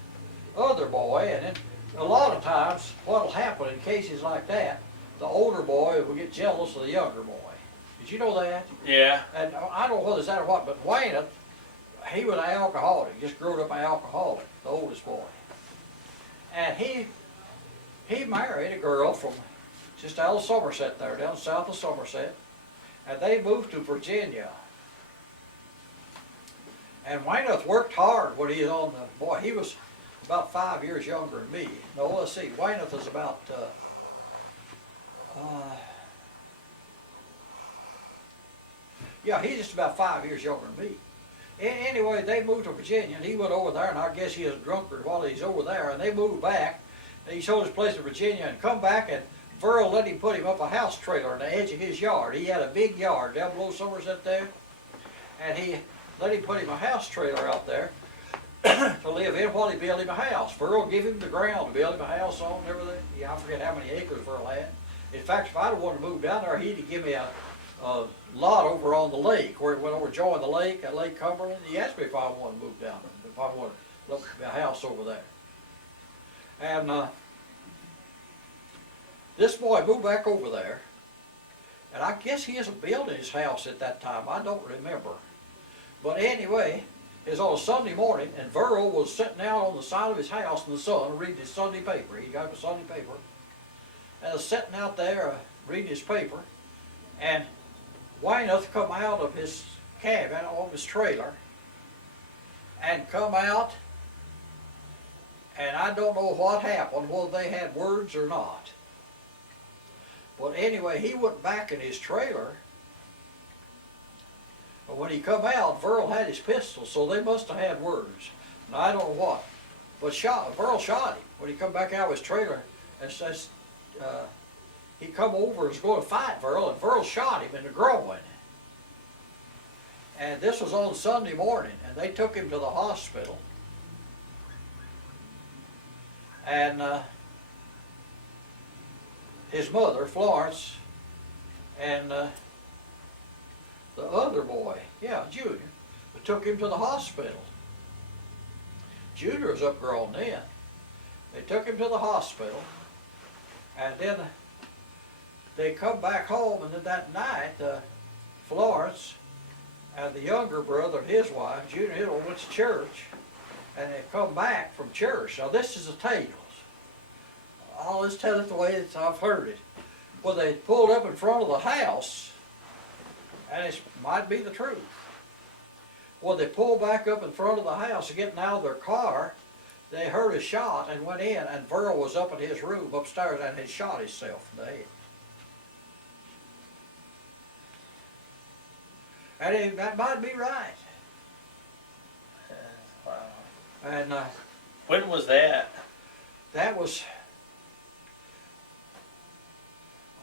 other boy, and then a lot of times what'll happen in cases like that, the older boy will get jealous of the younger boy. Did you know that? Yeah. And I don't know whether it's that or what, but Wayneth, he was an alcoholic, just grew up an alcoholic, the oldest boy. And he married a girl from just out of Somerset there, down south of Somerset, and they moved to Virginia. And Wayneth worked hard when he was on the, boy, he was about 5 years younger than me. No, let's see, Wayneth was about, yeah, he's just about 5 years younger than me. Anyway, they moved to Virginia, and he went over there, and I guess he was a drunkard while he's over there, and they moved back. And he sold his place in Virginia and come back, and Verl let him put him up a house trailer on the edge of his yard. He had a big yard down below Somerset there, and he let him put him a house trailer out there to live in while he built him a house. Verl gave him the ground to build him a house on and everything. Yeah, I forget how many acres Verl had. In fact, if I'd have wanted to move down there, he'd give me a lot over on the lake, where it went over join the lake at Lake Cumberland. He asked me if I wanted to move down there, if I wanted to look at a house over there. And this boy moved back over there, and I guess he isn't building his house at that time. I don't remember. But anyway, it was on a Sunday morning, and Verl was sitting out on the side of his house in the sun reading his Sunday paper. He got a Sunday paper, and was sitting out there reading his paper, and Wayneth come out of his cabin on his trailer and come out, and I don't know what happened, whether they had words or not. But anyway, he went back in his trailer, but when he come out, Verl had his pistol, so they must have had words. Now, I don't know what, but Verl shot him when he come back out of his trailer, and says, he come over and was going to fight Verl, and Verl shot him in the groin. And this was on Sunday morning, and they took him to the hospital. And his mother, Florence, and the other boy, yeah, Junior, took him to the hospital. Junior was upgrown then. They took him to the hospital, And then they come back home, and then that night, Florence and the younger brother and his wife, Junior, he went to church, and they come back from church. Now this is the tales. I'll just tell it the way I've heard it. Well, they pulled up in front of the house, and it might be the truth. Well, they pulled back up in front of the house, getting out of their car. They heard a shot and went in, and Verl was up in his room upstairs and had shot himself in the head. And that might be right. Wow. And When was that? that was,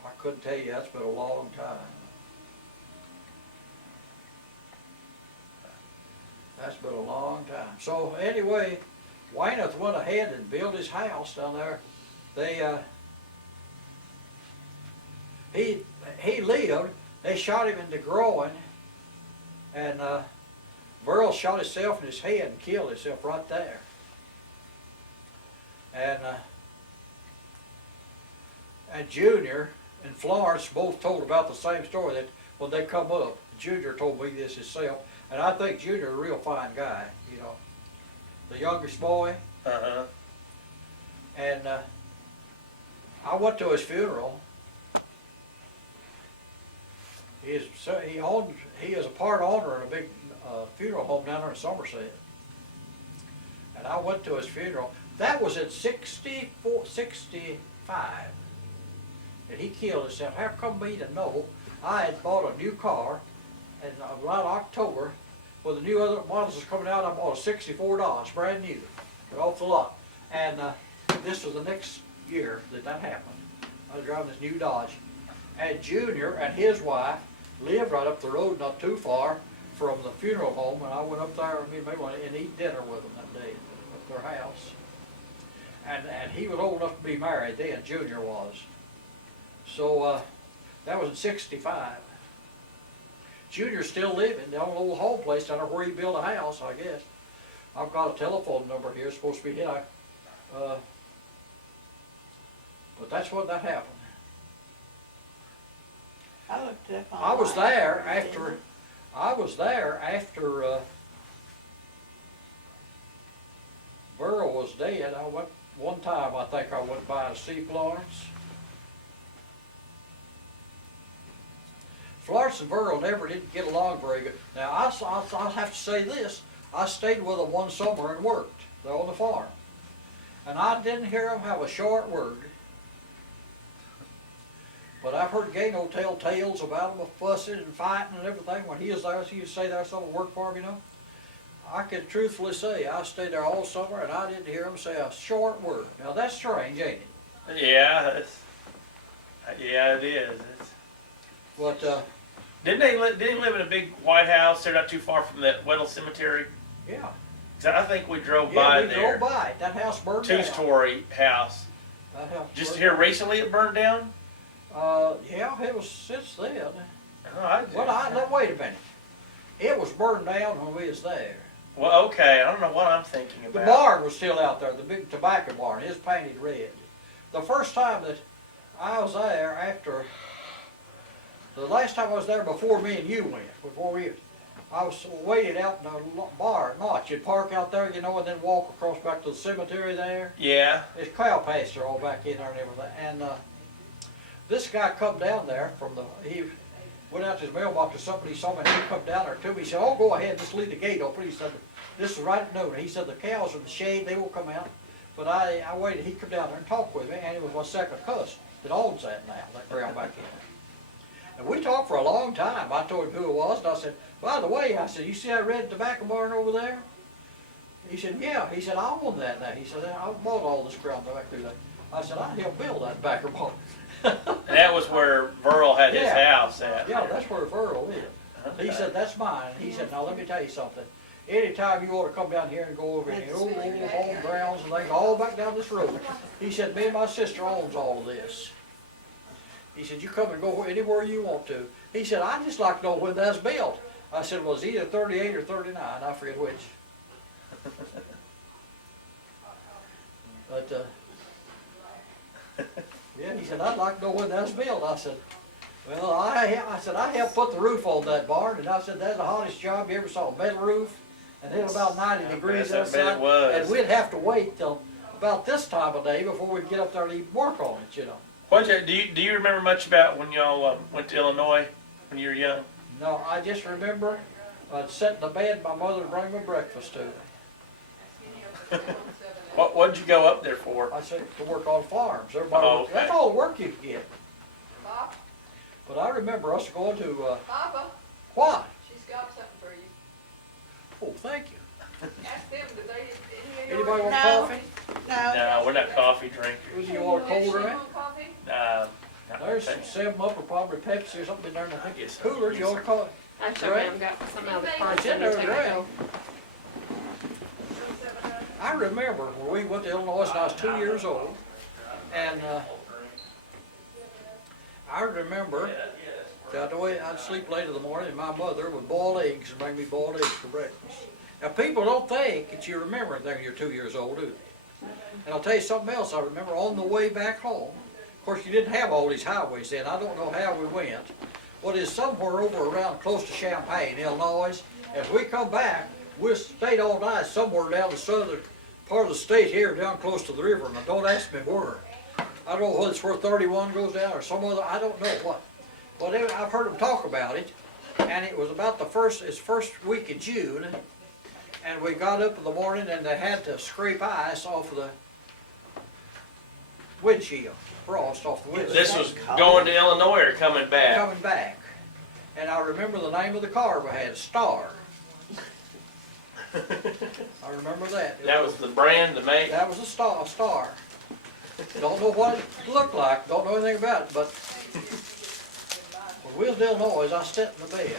I couldn't tell you, that's been a long time. That's been a long time. So anyway, Waynoth went ahead and built his house down there. He lived, they shot him in the groin, and Verl shot himself in his head and killed himself right there. And Junior and Florence both told about the same story, that when they come up, Junior told me this himself, and I think Junior a real fine guy, you know. The youngest boy, Uh-huh. and I went to his funeral. He is a part owner in a big funeral home down there in Somerset. And I went to his funeral. That was in 65. And he killed himself. How come me to know? I had bought a new car, and around October, when the new other models was coming out, I bought a $64, brand new, off the lot. And this was the next year that happened. I was driving this new Dodge. And Junior and his wife lived right up the road, not too far from the funeral home, and I went up there and me and Mabel and eat dinner with them that day at their house. And he was old enough to be married then, Junior was. So that was in 65. Junior's still living down an old home place down there where he built a house, I guess. I've got a telephone number here, it's supposed to be here. But that's when that happened. I looked it up I was online. there after Burl was dead. I went one time, I think I went by to see Florence. Florence and Burl never did get along very good. Now, I'll have to say this. I stayed with them one summer and worked there on the farm. And I didn't hear them have a short word. But I've heard Gano tell tales about them fussing and fighting and everything. When he was there, he would say there's someone work for him, you know. I can truthfully say I stayed there all summer and I didn't hear him say a short word. Now that's strange, ain't it? Yeah, yeah, it is. But Didn't he live in a big white house? They're not too far from the Weddell Cemetery. yeah, 'Cause I think we drove by we there. drove by it. That house burned down. Two-story house. That house Just burned here down. recently, it burned down. Yeah, it was since then. Oh, Well, wait a minute. It was burned down when we was there. Well, okay. I don't know what I'm thinking The about. barn was still out there, the big tobacco barn. It's painted red. The first time that I was there after, the last time I was there before me and you went, I was waited out in the bar notch. You'd park out there, you know, and then walk across back to the cemetery there. Yeah. There's cow pasture all back in there and everything. And this guy come down there he went out to his mailbox or something, he saw me, and he come down there to me. He said, "Oh, go ahead, just leave the gate open." He said, "This is right at noon." He said, "The cows are in the shade, they won't come out." But I waited, he'd come down there and talk with me, and it was my second cousin that owns that now, that ground back in. And we talked for a long time. I told him who it was, and I said, "By the way," I said, "you see that red tobacco barn over there?" He said, "Yeah." He said, "I own that now." He said, "I bought all this ground back through there." I said, "I helped build that tobacco barn." And that was where Verl had his Yeah. house at. Yeah, that's where Verl lived. He Okay. said, "That's mine." He said, "Now let me tell you something. Anytime you want to come down here and go over any old home grounds and things, all back down this road." He said, "Me and my sister owns all of this." He said, "You come and go anywhere you want to." He said, "I'd just like to know when that's built." I said, "Well, it's either 38 or 39, I forget which." But Yeah, he said, I'd like to know when that's built. I said, well, I helped put the roof on that barn, and I said, that's the hottest job you ever saw, metal roof, and it was about 90 degrees I bet outside. it was. And we'd have to wait till about this time of day before we'd get up there and even work on it, you know. Do you remember much about when y'all went to Illinois when you were young? No, I just remember I'd sit in the bed, my mother would bring me breakfast to me. What'd you go up there for? I said, to work on farms, everybody, Oh, okay. that's all the work you could get. Bob, But I remember us going to, Papa, what? she's got something for you. Oh, thank you. Ask them, do they, Anybody want No. coffee? No, No, we're not coffee drinkers. Would you want a cold drink? coffee? Not There's some thank- 7-Up or probably Pepsi or something in there, and I think Yes, it's cooler, you want to call it? Actually, Right. I've got some other It's parts in in there, there. Take right. it go. I remember when we went to Illinois when I was 2 years old, and I remember that I'd sleep late in the morning, and my mother would boil eggs and bring me boiled eggs for breakfast. Now, people don't think that you remember anything when you're 2 years old, do they? And I'll tell you something else I remember on the way back home. Of course, you didn't have all these highways then. I don't know how we went. What is somewhere over around close to Champaign, Illinois. As we come back, we stayed all night somewhere down the southern part of the state here, down close to the river. And don't ask me where. I don't know whether it's where 31 goes down or some other, I don't know what. But I've heard them talk about it. And it was about it's first week of June. And we got up in the morning and they had to scrape ice off of the windshield, frost off the windshield. This was going to Illinois or coming back? Coming back. And I remember the name of the car we had, Star. I remember that. That was the brand, the make? That was a Star. Don't know what it looked like, don't know anything about it, but when we was in Illinois, I sat in the bed,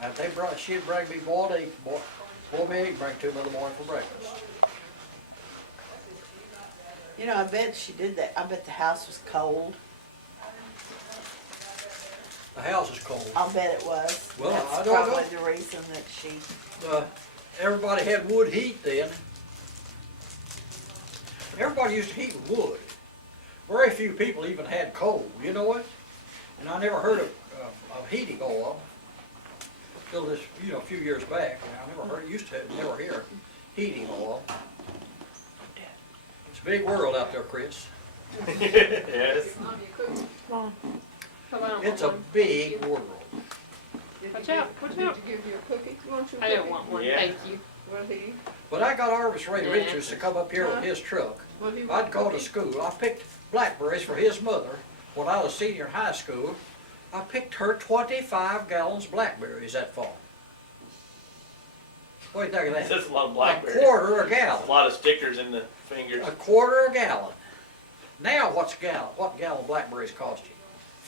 and she'd bring me boiled eggs, boil me egg, bring to me in the morning for breakfast. you know, I bet she did that. I bet the house was cold. The house is cold. I'll bet it was. Well, That's I don't know. probably the reason that she. Everybody had wood heat then. Everybody used to heat with wood. Very few people even had coal, you know what? And I never heard of heating oil till this, a few years back. I never heard, never hear heating oil. It's a big world out there, Chris. Yes. On your cookie. Come on. It's a big world. Watch out, watch out. Did you give you a cookie? You want your I didn't cookie? want one, Yeah. thank you. What did he? But I got Arvis Ray Richards to come up here with his truck. What did he want? I'd go to school. I picked blackberries for his mother when I was a senior in high school. I picked her 25 gallons of blackberries that fall. What do you think of that? That's a lot of A blackberries. quarter a A gallon. lot of stickers in the fingers. A quarter a gallon. Now what's a gallon? What gallon blackberries cost you?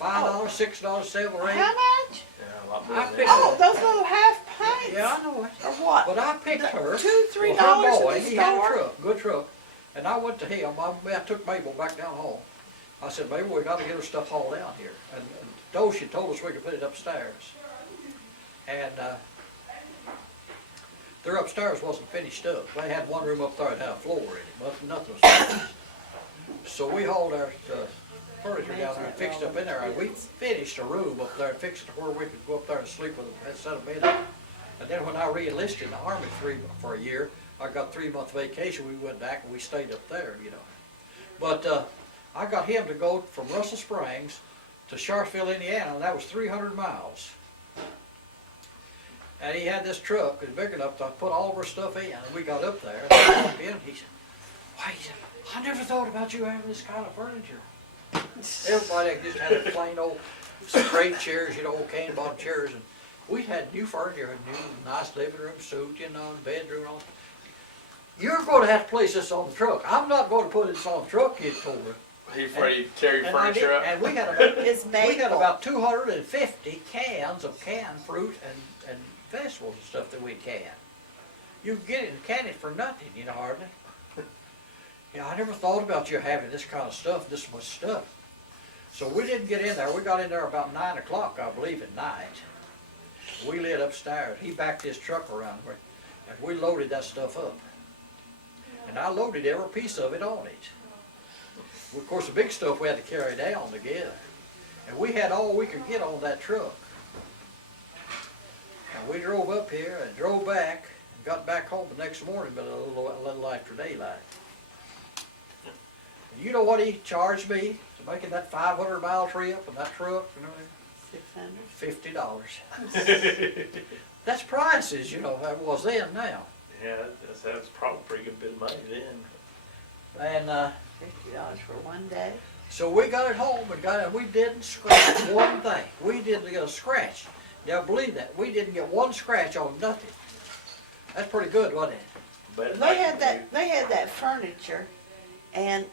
$5, $6, $7 or $8? How much? Yeah, a lot more I than picked- that. Oh, those little half pints. Yeah, I know it. Or what? But I picked her. $2, $3 Well, her at boy, the he had a store. truck, good truck. And I went to him, I took Mabel back down home. I said, Mabel, we gotta get her stuff hauled down here. And Doshi told us we could put it upstairs. And, their upstairs wasn't finished up. They had one room up there that had a floor in it, but nothing was finished. So we hauled our furniture down there and fixed up in there, and we finished a room up there and fixed it to where we could go up there and sleep with a set of bed up. And then when I re-enlisted in the Army for a year, I got 3-month vacation, we went back and we stayed up there, But I got him to go from Russell Springs to Sharpsville, Indiana, and that was 300 miles. And he had this truck, it was big enough to put all of our stuff in, and we got up there, and I walked in, he said, why, he said, I never thought about you having this kind of furniture. Everybody just had a plain old straight chairs, old cane bottom chairs, and we had new furniture, a new nice living room suite, bedroom, all. You're going to have to place this on the truck. I'm not going to put this on the truck, he told her. He afraid to tear your And I did, furniture up? and we had It's Mabel. about 250 cans of canned fruit and vegetables and stuff that we'd can. You could get it and can it for nothing, hardly. Yeah, I never thought about you having this kind of stuff, this much stuff. So we didn't get in there. We got in there about 9 o'clock, I believe, at night. We lit upstairs. He backed his truck around here, and we loaded that stuff up. And I loaded every piece of it on it. Of course, the big stuff we had to carry down together. And we had all we could get on that truck. And we drove up here and drove back, and got back home the next morning, but a little after daylight. And you know what he charged me to making that 500-mile trip in that truck? You know, 600. $50. That's prices, you know, that was then now. Yeah, that was probably a pretty good bit of money then. And $50 for one day. so we got it home and we didn't scratch one thing. We didn't get a scratch. Now believe that, we didn't get one scratch on nothing. That's pretty good, wasn't it? But They had that furniture, and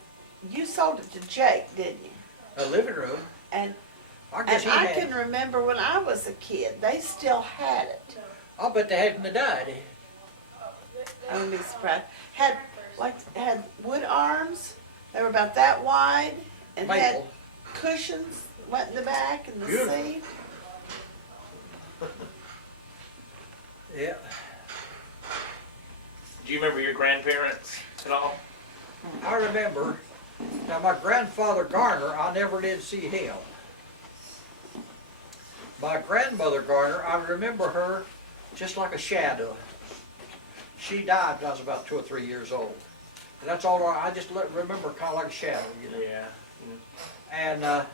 you sold it to Jake, didn't you? A living room. And I guess he I had. can remember when I was a kid, they still had it. I'll bet they hadn't died. I wouldn't be surprised. Had wood arms. They were about that wide, and had Maple. cushions went in the back and the Beautiful. seat. Yeah. do you remember your grandparents at all? I remember. Now my grandfather Garner, I never did see him. My grandmother Garner, I remember her just like a shadow. She died when I was about 2 or 3 years old. And that's all I just remember kind of like a shadow, you know. Yeah. And of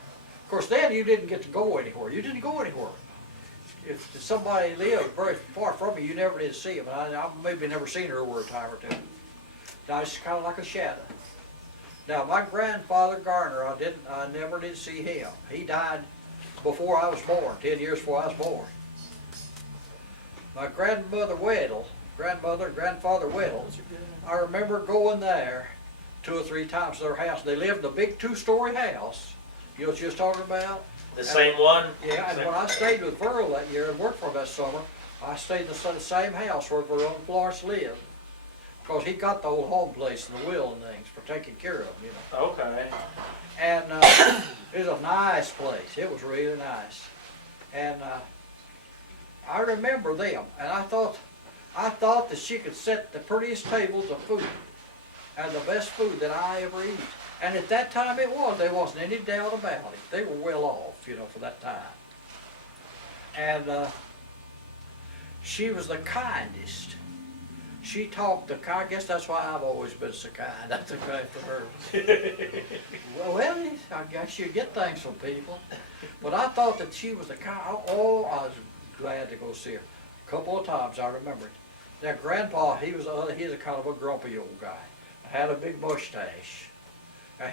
course then you didn't get to go anywhere. You didn't go anywhere. If somebody lived very far from you, you never did see them. And I maybe never seen her over a time or two. Now it's kind of like a shadow. Now my grandfather Garner, I never did see him. He died before I was born, 10 years before I was born. My grandfather Weddle, I remember going there 2 or 3 times to their house. They lived in a big 2-story house. You know what you was talking about? The same one? Yeah, and when I stayed with Verl that year and worked for him that summer, I stayed in the same house where Verl and Florence lived. Because he got the old home place and the will and things for taking care of them, you know. Okay. And it was a nice place. It was really nice. And I remember them. And I thought that she could set the prettiest tables of food and the best food that I ever eat. And at that time it was. There wasn't any doubt about it. They were well off, you know, for that time. And she was the kindest. She talked I guess that's why I've always been so kind. I think after her. Well, I guess you get things from people. But I thought that she was the kind. Oh, I was glad to go see her. A couple of times I remember it. Now, Grandpa, he's a kind of a grumpy old guy. Had a big mustache.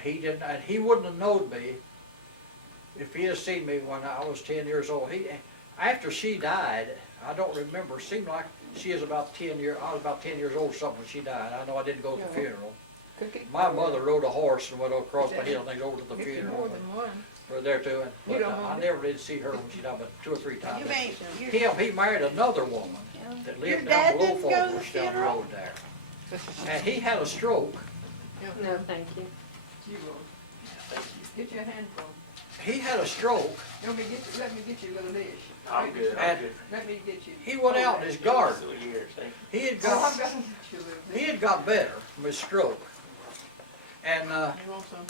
He wouldn't have known me if he had seen me when I was 10 years old. After she died, I don't remember. It seemed like she was about 10 years. I was about 10 years old or something when she died. I know I didn't go to the funeral. My mother rode a horse and went across the hill and they over to the funeral. More than one. We're there too. You But don't I know. never did see her when she died, but 2 or 3 times. You mean He married another woman that Your lived dad down below didn't go to the Fort down the funeral? road there. And he had a stroke. No, thank you. You will. Get your handful. He had a stroke. Let me get you a little dish. I'm good. I'm And good. Let me get you. he went out in his garden. Years, thank you. He had Oh, got I'm gonna get you a little dish. he had got better from his stroke. And You want some?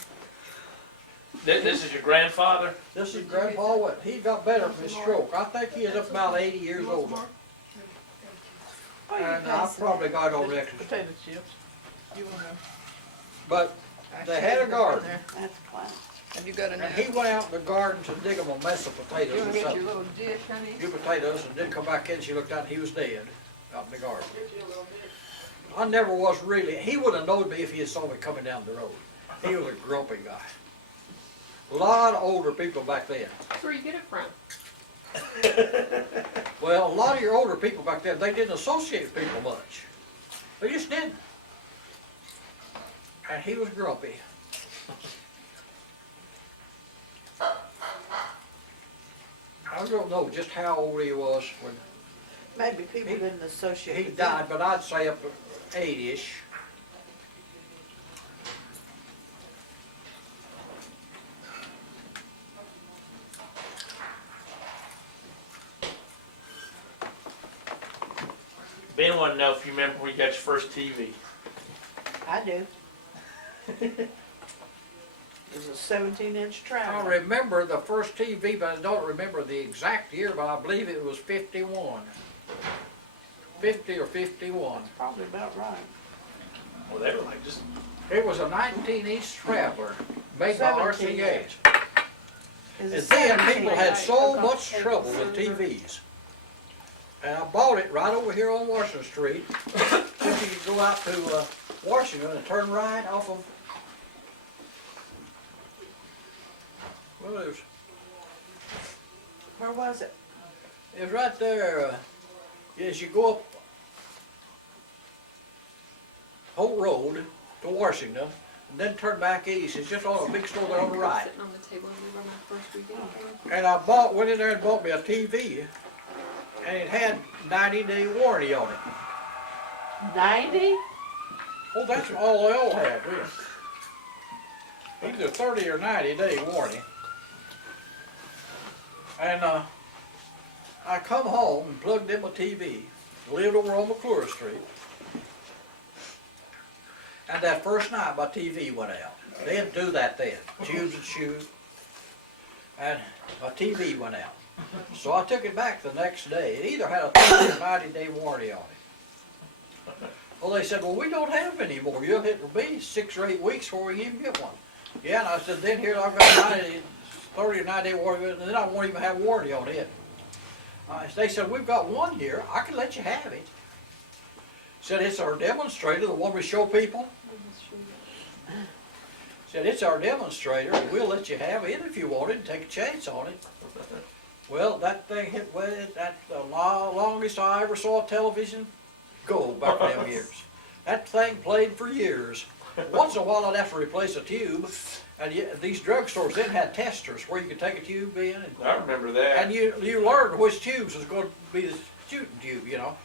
This is your grandfather? this is Grandpa Wet. He got better from his stroke. I think he is up about 80 years old. And I probably got over extra. Potato chips. You want them? But they had a garden. That's class. Have you got And enough? he went out in the garden to dig him a mess of You potatoes wanna or get you a something. little dish, honey? Few potatoes and didn't come back in. She looked out and he was dead out in the garden. Get you a little dish. I never was really, he would have known me if he had saw me coming down the road. He was a grumpy guy. A lot of older people back then. That's where you get it from. Well, a lot of your older people back then, they didn't associate with people much. They just didn't. And he was grumpy. I don't know just how old he was when Maybe people didn't associate he with died, but I'd say up to 8-ish. Ben wanted to know if you remember when you got your first TV. I do. It was a 17-inch I traveler. remember the first TV, but I don't remember the exact year, but I believe it was 51. 50 or 51. Probably about right. Well, they were like just, It was a 19-inch traveler made by 17 RCA. inch. It was And a then 17 people had inch. so much trouble with TVs. And I bought it right over here on Washington Street. So you could go out to Washington and turn right off of, well, Where was it? it was right there. As you go up Holt Road to Washington, and then turn back east. It's just on a big store there on the right. Sitting on the table and we were my first weekend. And went in there and bought me a TV, and it had 90-day warranty on it. 90? Oh, that's all they all had, really. Either 30 or 90-day warranty. And I come home and plugged in my TV, lived over on McClure Street. And that first night my TV went out. They didn't do that then, tubes and shoot. And my TV went out. So I took it back the next day. It either had a 30 or 90-day warranty on it. Well, they said, well, we don't have any more. It'll be 6 or 8 weeks before we even get one. Yeah, and I said, then here I've got 30 or 90-day warranty, and then I won't even have warranty on it. They said, we've got one here. I can let you have it. Said, it's our demonstrator, the one we show people. Said, it's our demonstrator, and we'll let you have it if you want it and take a chance on it. Well, that thing hit, well, that's the longest I ever saw television go back in them years. That thing played for years. Once in a while I'd have to replace a tube, and these drugstores then had testers where you could take a tube in, and, I remember that. and you learned which tubes was going to be the shooting tube, you know.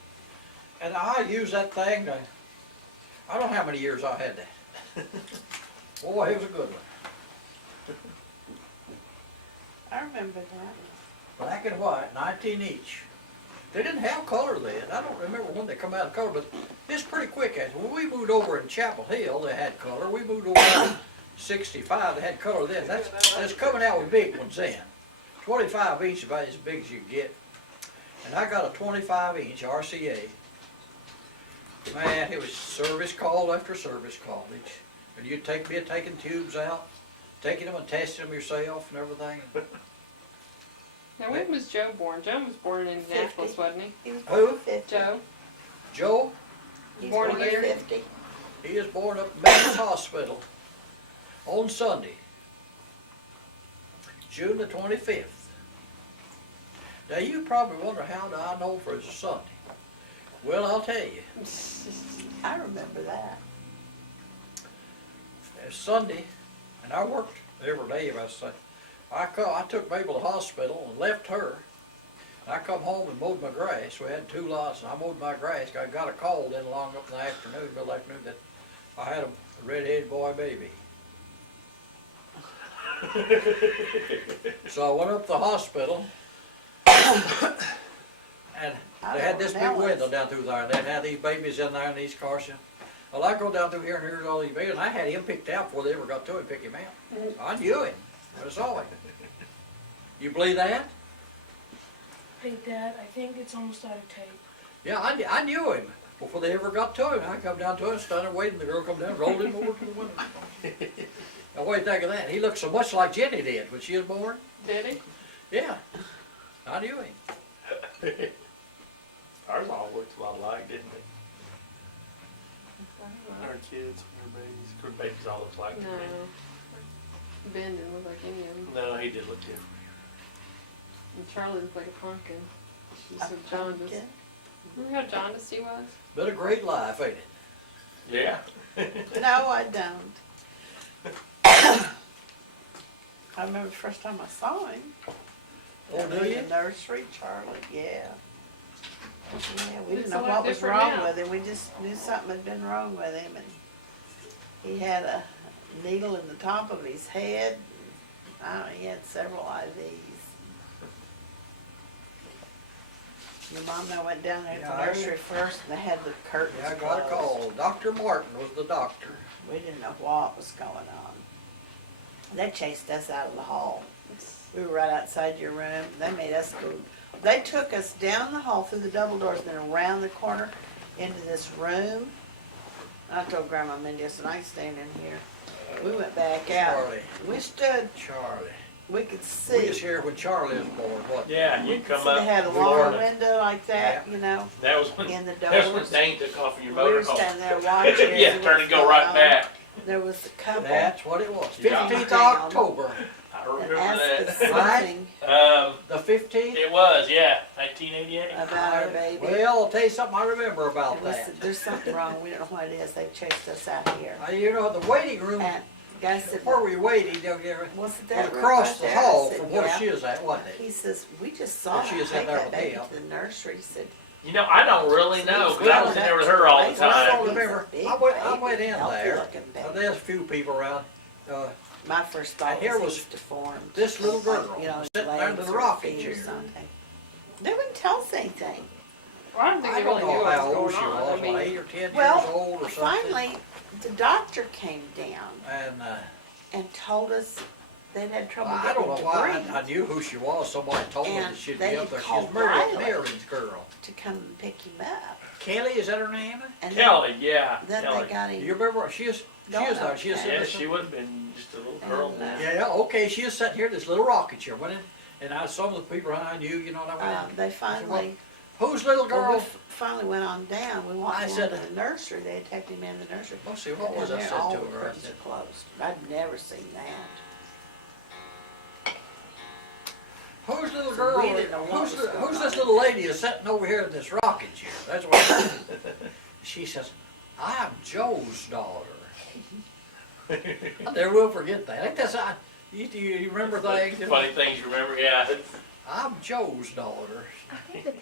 And I used that thing to, I don't know how many years I had that. Boy, it was a good one. I remember that. Black and white, 19 each. They didn't have color then. I don't remember when they come out of color, but it's pretty quick. When we moved over in Chapel Hill, they had color. We moved over in 65, they had color then. That's coming out with big ones then. 25 inch is about as big as you get. And I got a 25 inch RCA. Man, it was service call after service call. And you'd be taking tubes out, taking them and testing them yourself and everything. Now, when was Joe born? Joe was born in Indianapolis, 50. wasn't he? He was Who? born 50. Joe? Joe, He's born born here? 50. he was born up at Memphis Hospital on Sunday, June the 25th. Now you probably wonder how do I know for it's a Sunday. Well, I'll tell you. I remember that. It's Sunday, and I worked every day, I say. I took Mabel to the hospital and left her. And I come home and mowed my grass. We had 2 lots, and I mowed my grass. I got a call then along up in the afternoon, middle afternoon, that I had a red-headed boy baby. So I went up to the hospital, and they had this big window down through there, and they had these babies in there in these cars. Well, I go down through here and here's all these babies, and I had him picked out before they ever got to him, pick him out. I knew him. I saw him. You believe that? Hey Dad, I think it's almost out of tape. Yeah, I knew him before they ever got to him. I come down to him, stood there waiting. The girl come down, rolled him over to the window. Now, what do you think of that? He looked so much like Jenny did when she was born. Did he? Yeah, I knew him. Ours all looked a lot alike, didn't they? Our kids, our babies. Our babies all look like No. Ben didn't look like any of them. No, he did look different. And Charlie looked like a pumpkin. She A said jaundice. pumpkin. Remember how jaundiced he was? Been a great life, ain't it? Yeah. No, I don't. I remember the first time I saw him. Oh, do In you? the nursery, Charlie, yeah. Yeah, we Looks didn't a know lot what was different wrong now. with him. We just knew something had been wrong with him, and he had a needle in the top of his head. I don't know, he had several IVs. Your mom and I went down there to Yeah, the nursery first, and they had the curtains Yeah, I got a closed. call. Dr. Martin was the doctor. We didn't know what was going on. They chased us out of the hall. We were right outside your room. They made us go. They took us down the hall through the double doors, then around the corner into this room. I told Grandma Mindy, I said, I ain't staying in here. We went back out. Charlie. We stood, Charlie. we could We was see. here when Charlie was born, wasn't Yeah, you come So up they had a long Florida. window like that, you know, That was when, in the that was when doors. Dane took off in your We were motorhome. standing there watching. Yeah, as turn it and go was right going on. back. There was a couple. That's what it was. Yeah. 15th of October. I And remember asked us that. something The 15th? It was, yeah, 1988. about our baby. Well, I'll tell you something I remember about It was, that. there's something wrong, we don't know what it is, they chased us out here. You know, the waiting room, And the guy said, where we waited, they'll get was it was that room across right the there? I hall said, from where "Yeah." she was at, wasn't it? He says, we just saw Where she her is at take there that with baby Dale. to the nursery, he said. You know, I don't really know, because I was in there with her all the Well, I time. don't remember. He's a I went big in baby, there. healthy-looking baby. There's a few people around. My first thought And here was he was was deformed. this little girl Like, you know, his sitting there in legs the or rocking feet or chair. something. They wouldn't tell us anything. Well, I don't think I they don't really knew know what how was old going she on. was, I mean, like 8 or 10 years Well, old or something. finally, the doctor came down And and told us they'd had trouble I getting don't know to why, breathe I knew who she was. Somebody told me And that she'd they be up there. She's called Mary's Riley. girl. to come and pick him up. Kelly, is that her name? And Kelly, yeah, Then they Kelly. got Do him. you remember? She is Don't there. She is know. sitting Yeah, there she would have been just a little girl. And, Yeah, okay, she is sitting here in this little rocket chair, wasn't it? And some of the people I knew, you know what I mean? They finally, Whose little well, girl? finally went on down. We walked I down said- to the nursery. They had taken him in the nursery. Let's see, what was Down I there, said all to the her? I curtains said, are closed. I'd never seen that. whose little So girl? we didn't know what was going Who's this on. little lady is sitting over here in this rocking chair? That's what. She says, I'm Joe's daughter. I never will forget that. I think that's how, you remember things? Funny things you remember, yeah. I'm Joe's daughter. I think the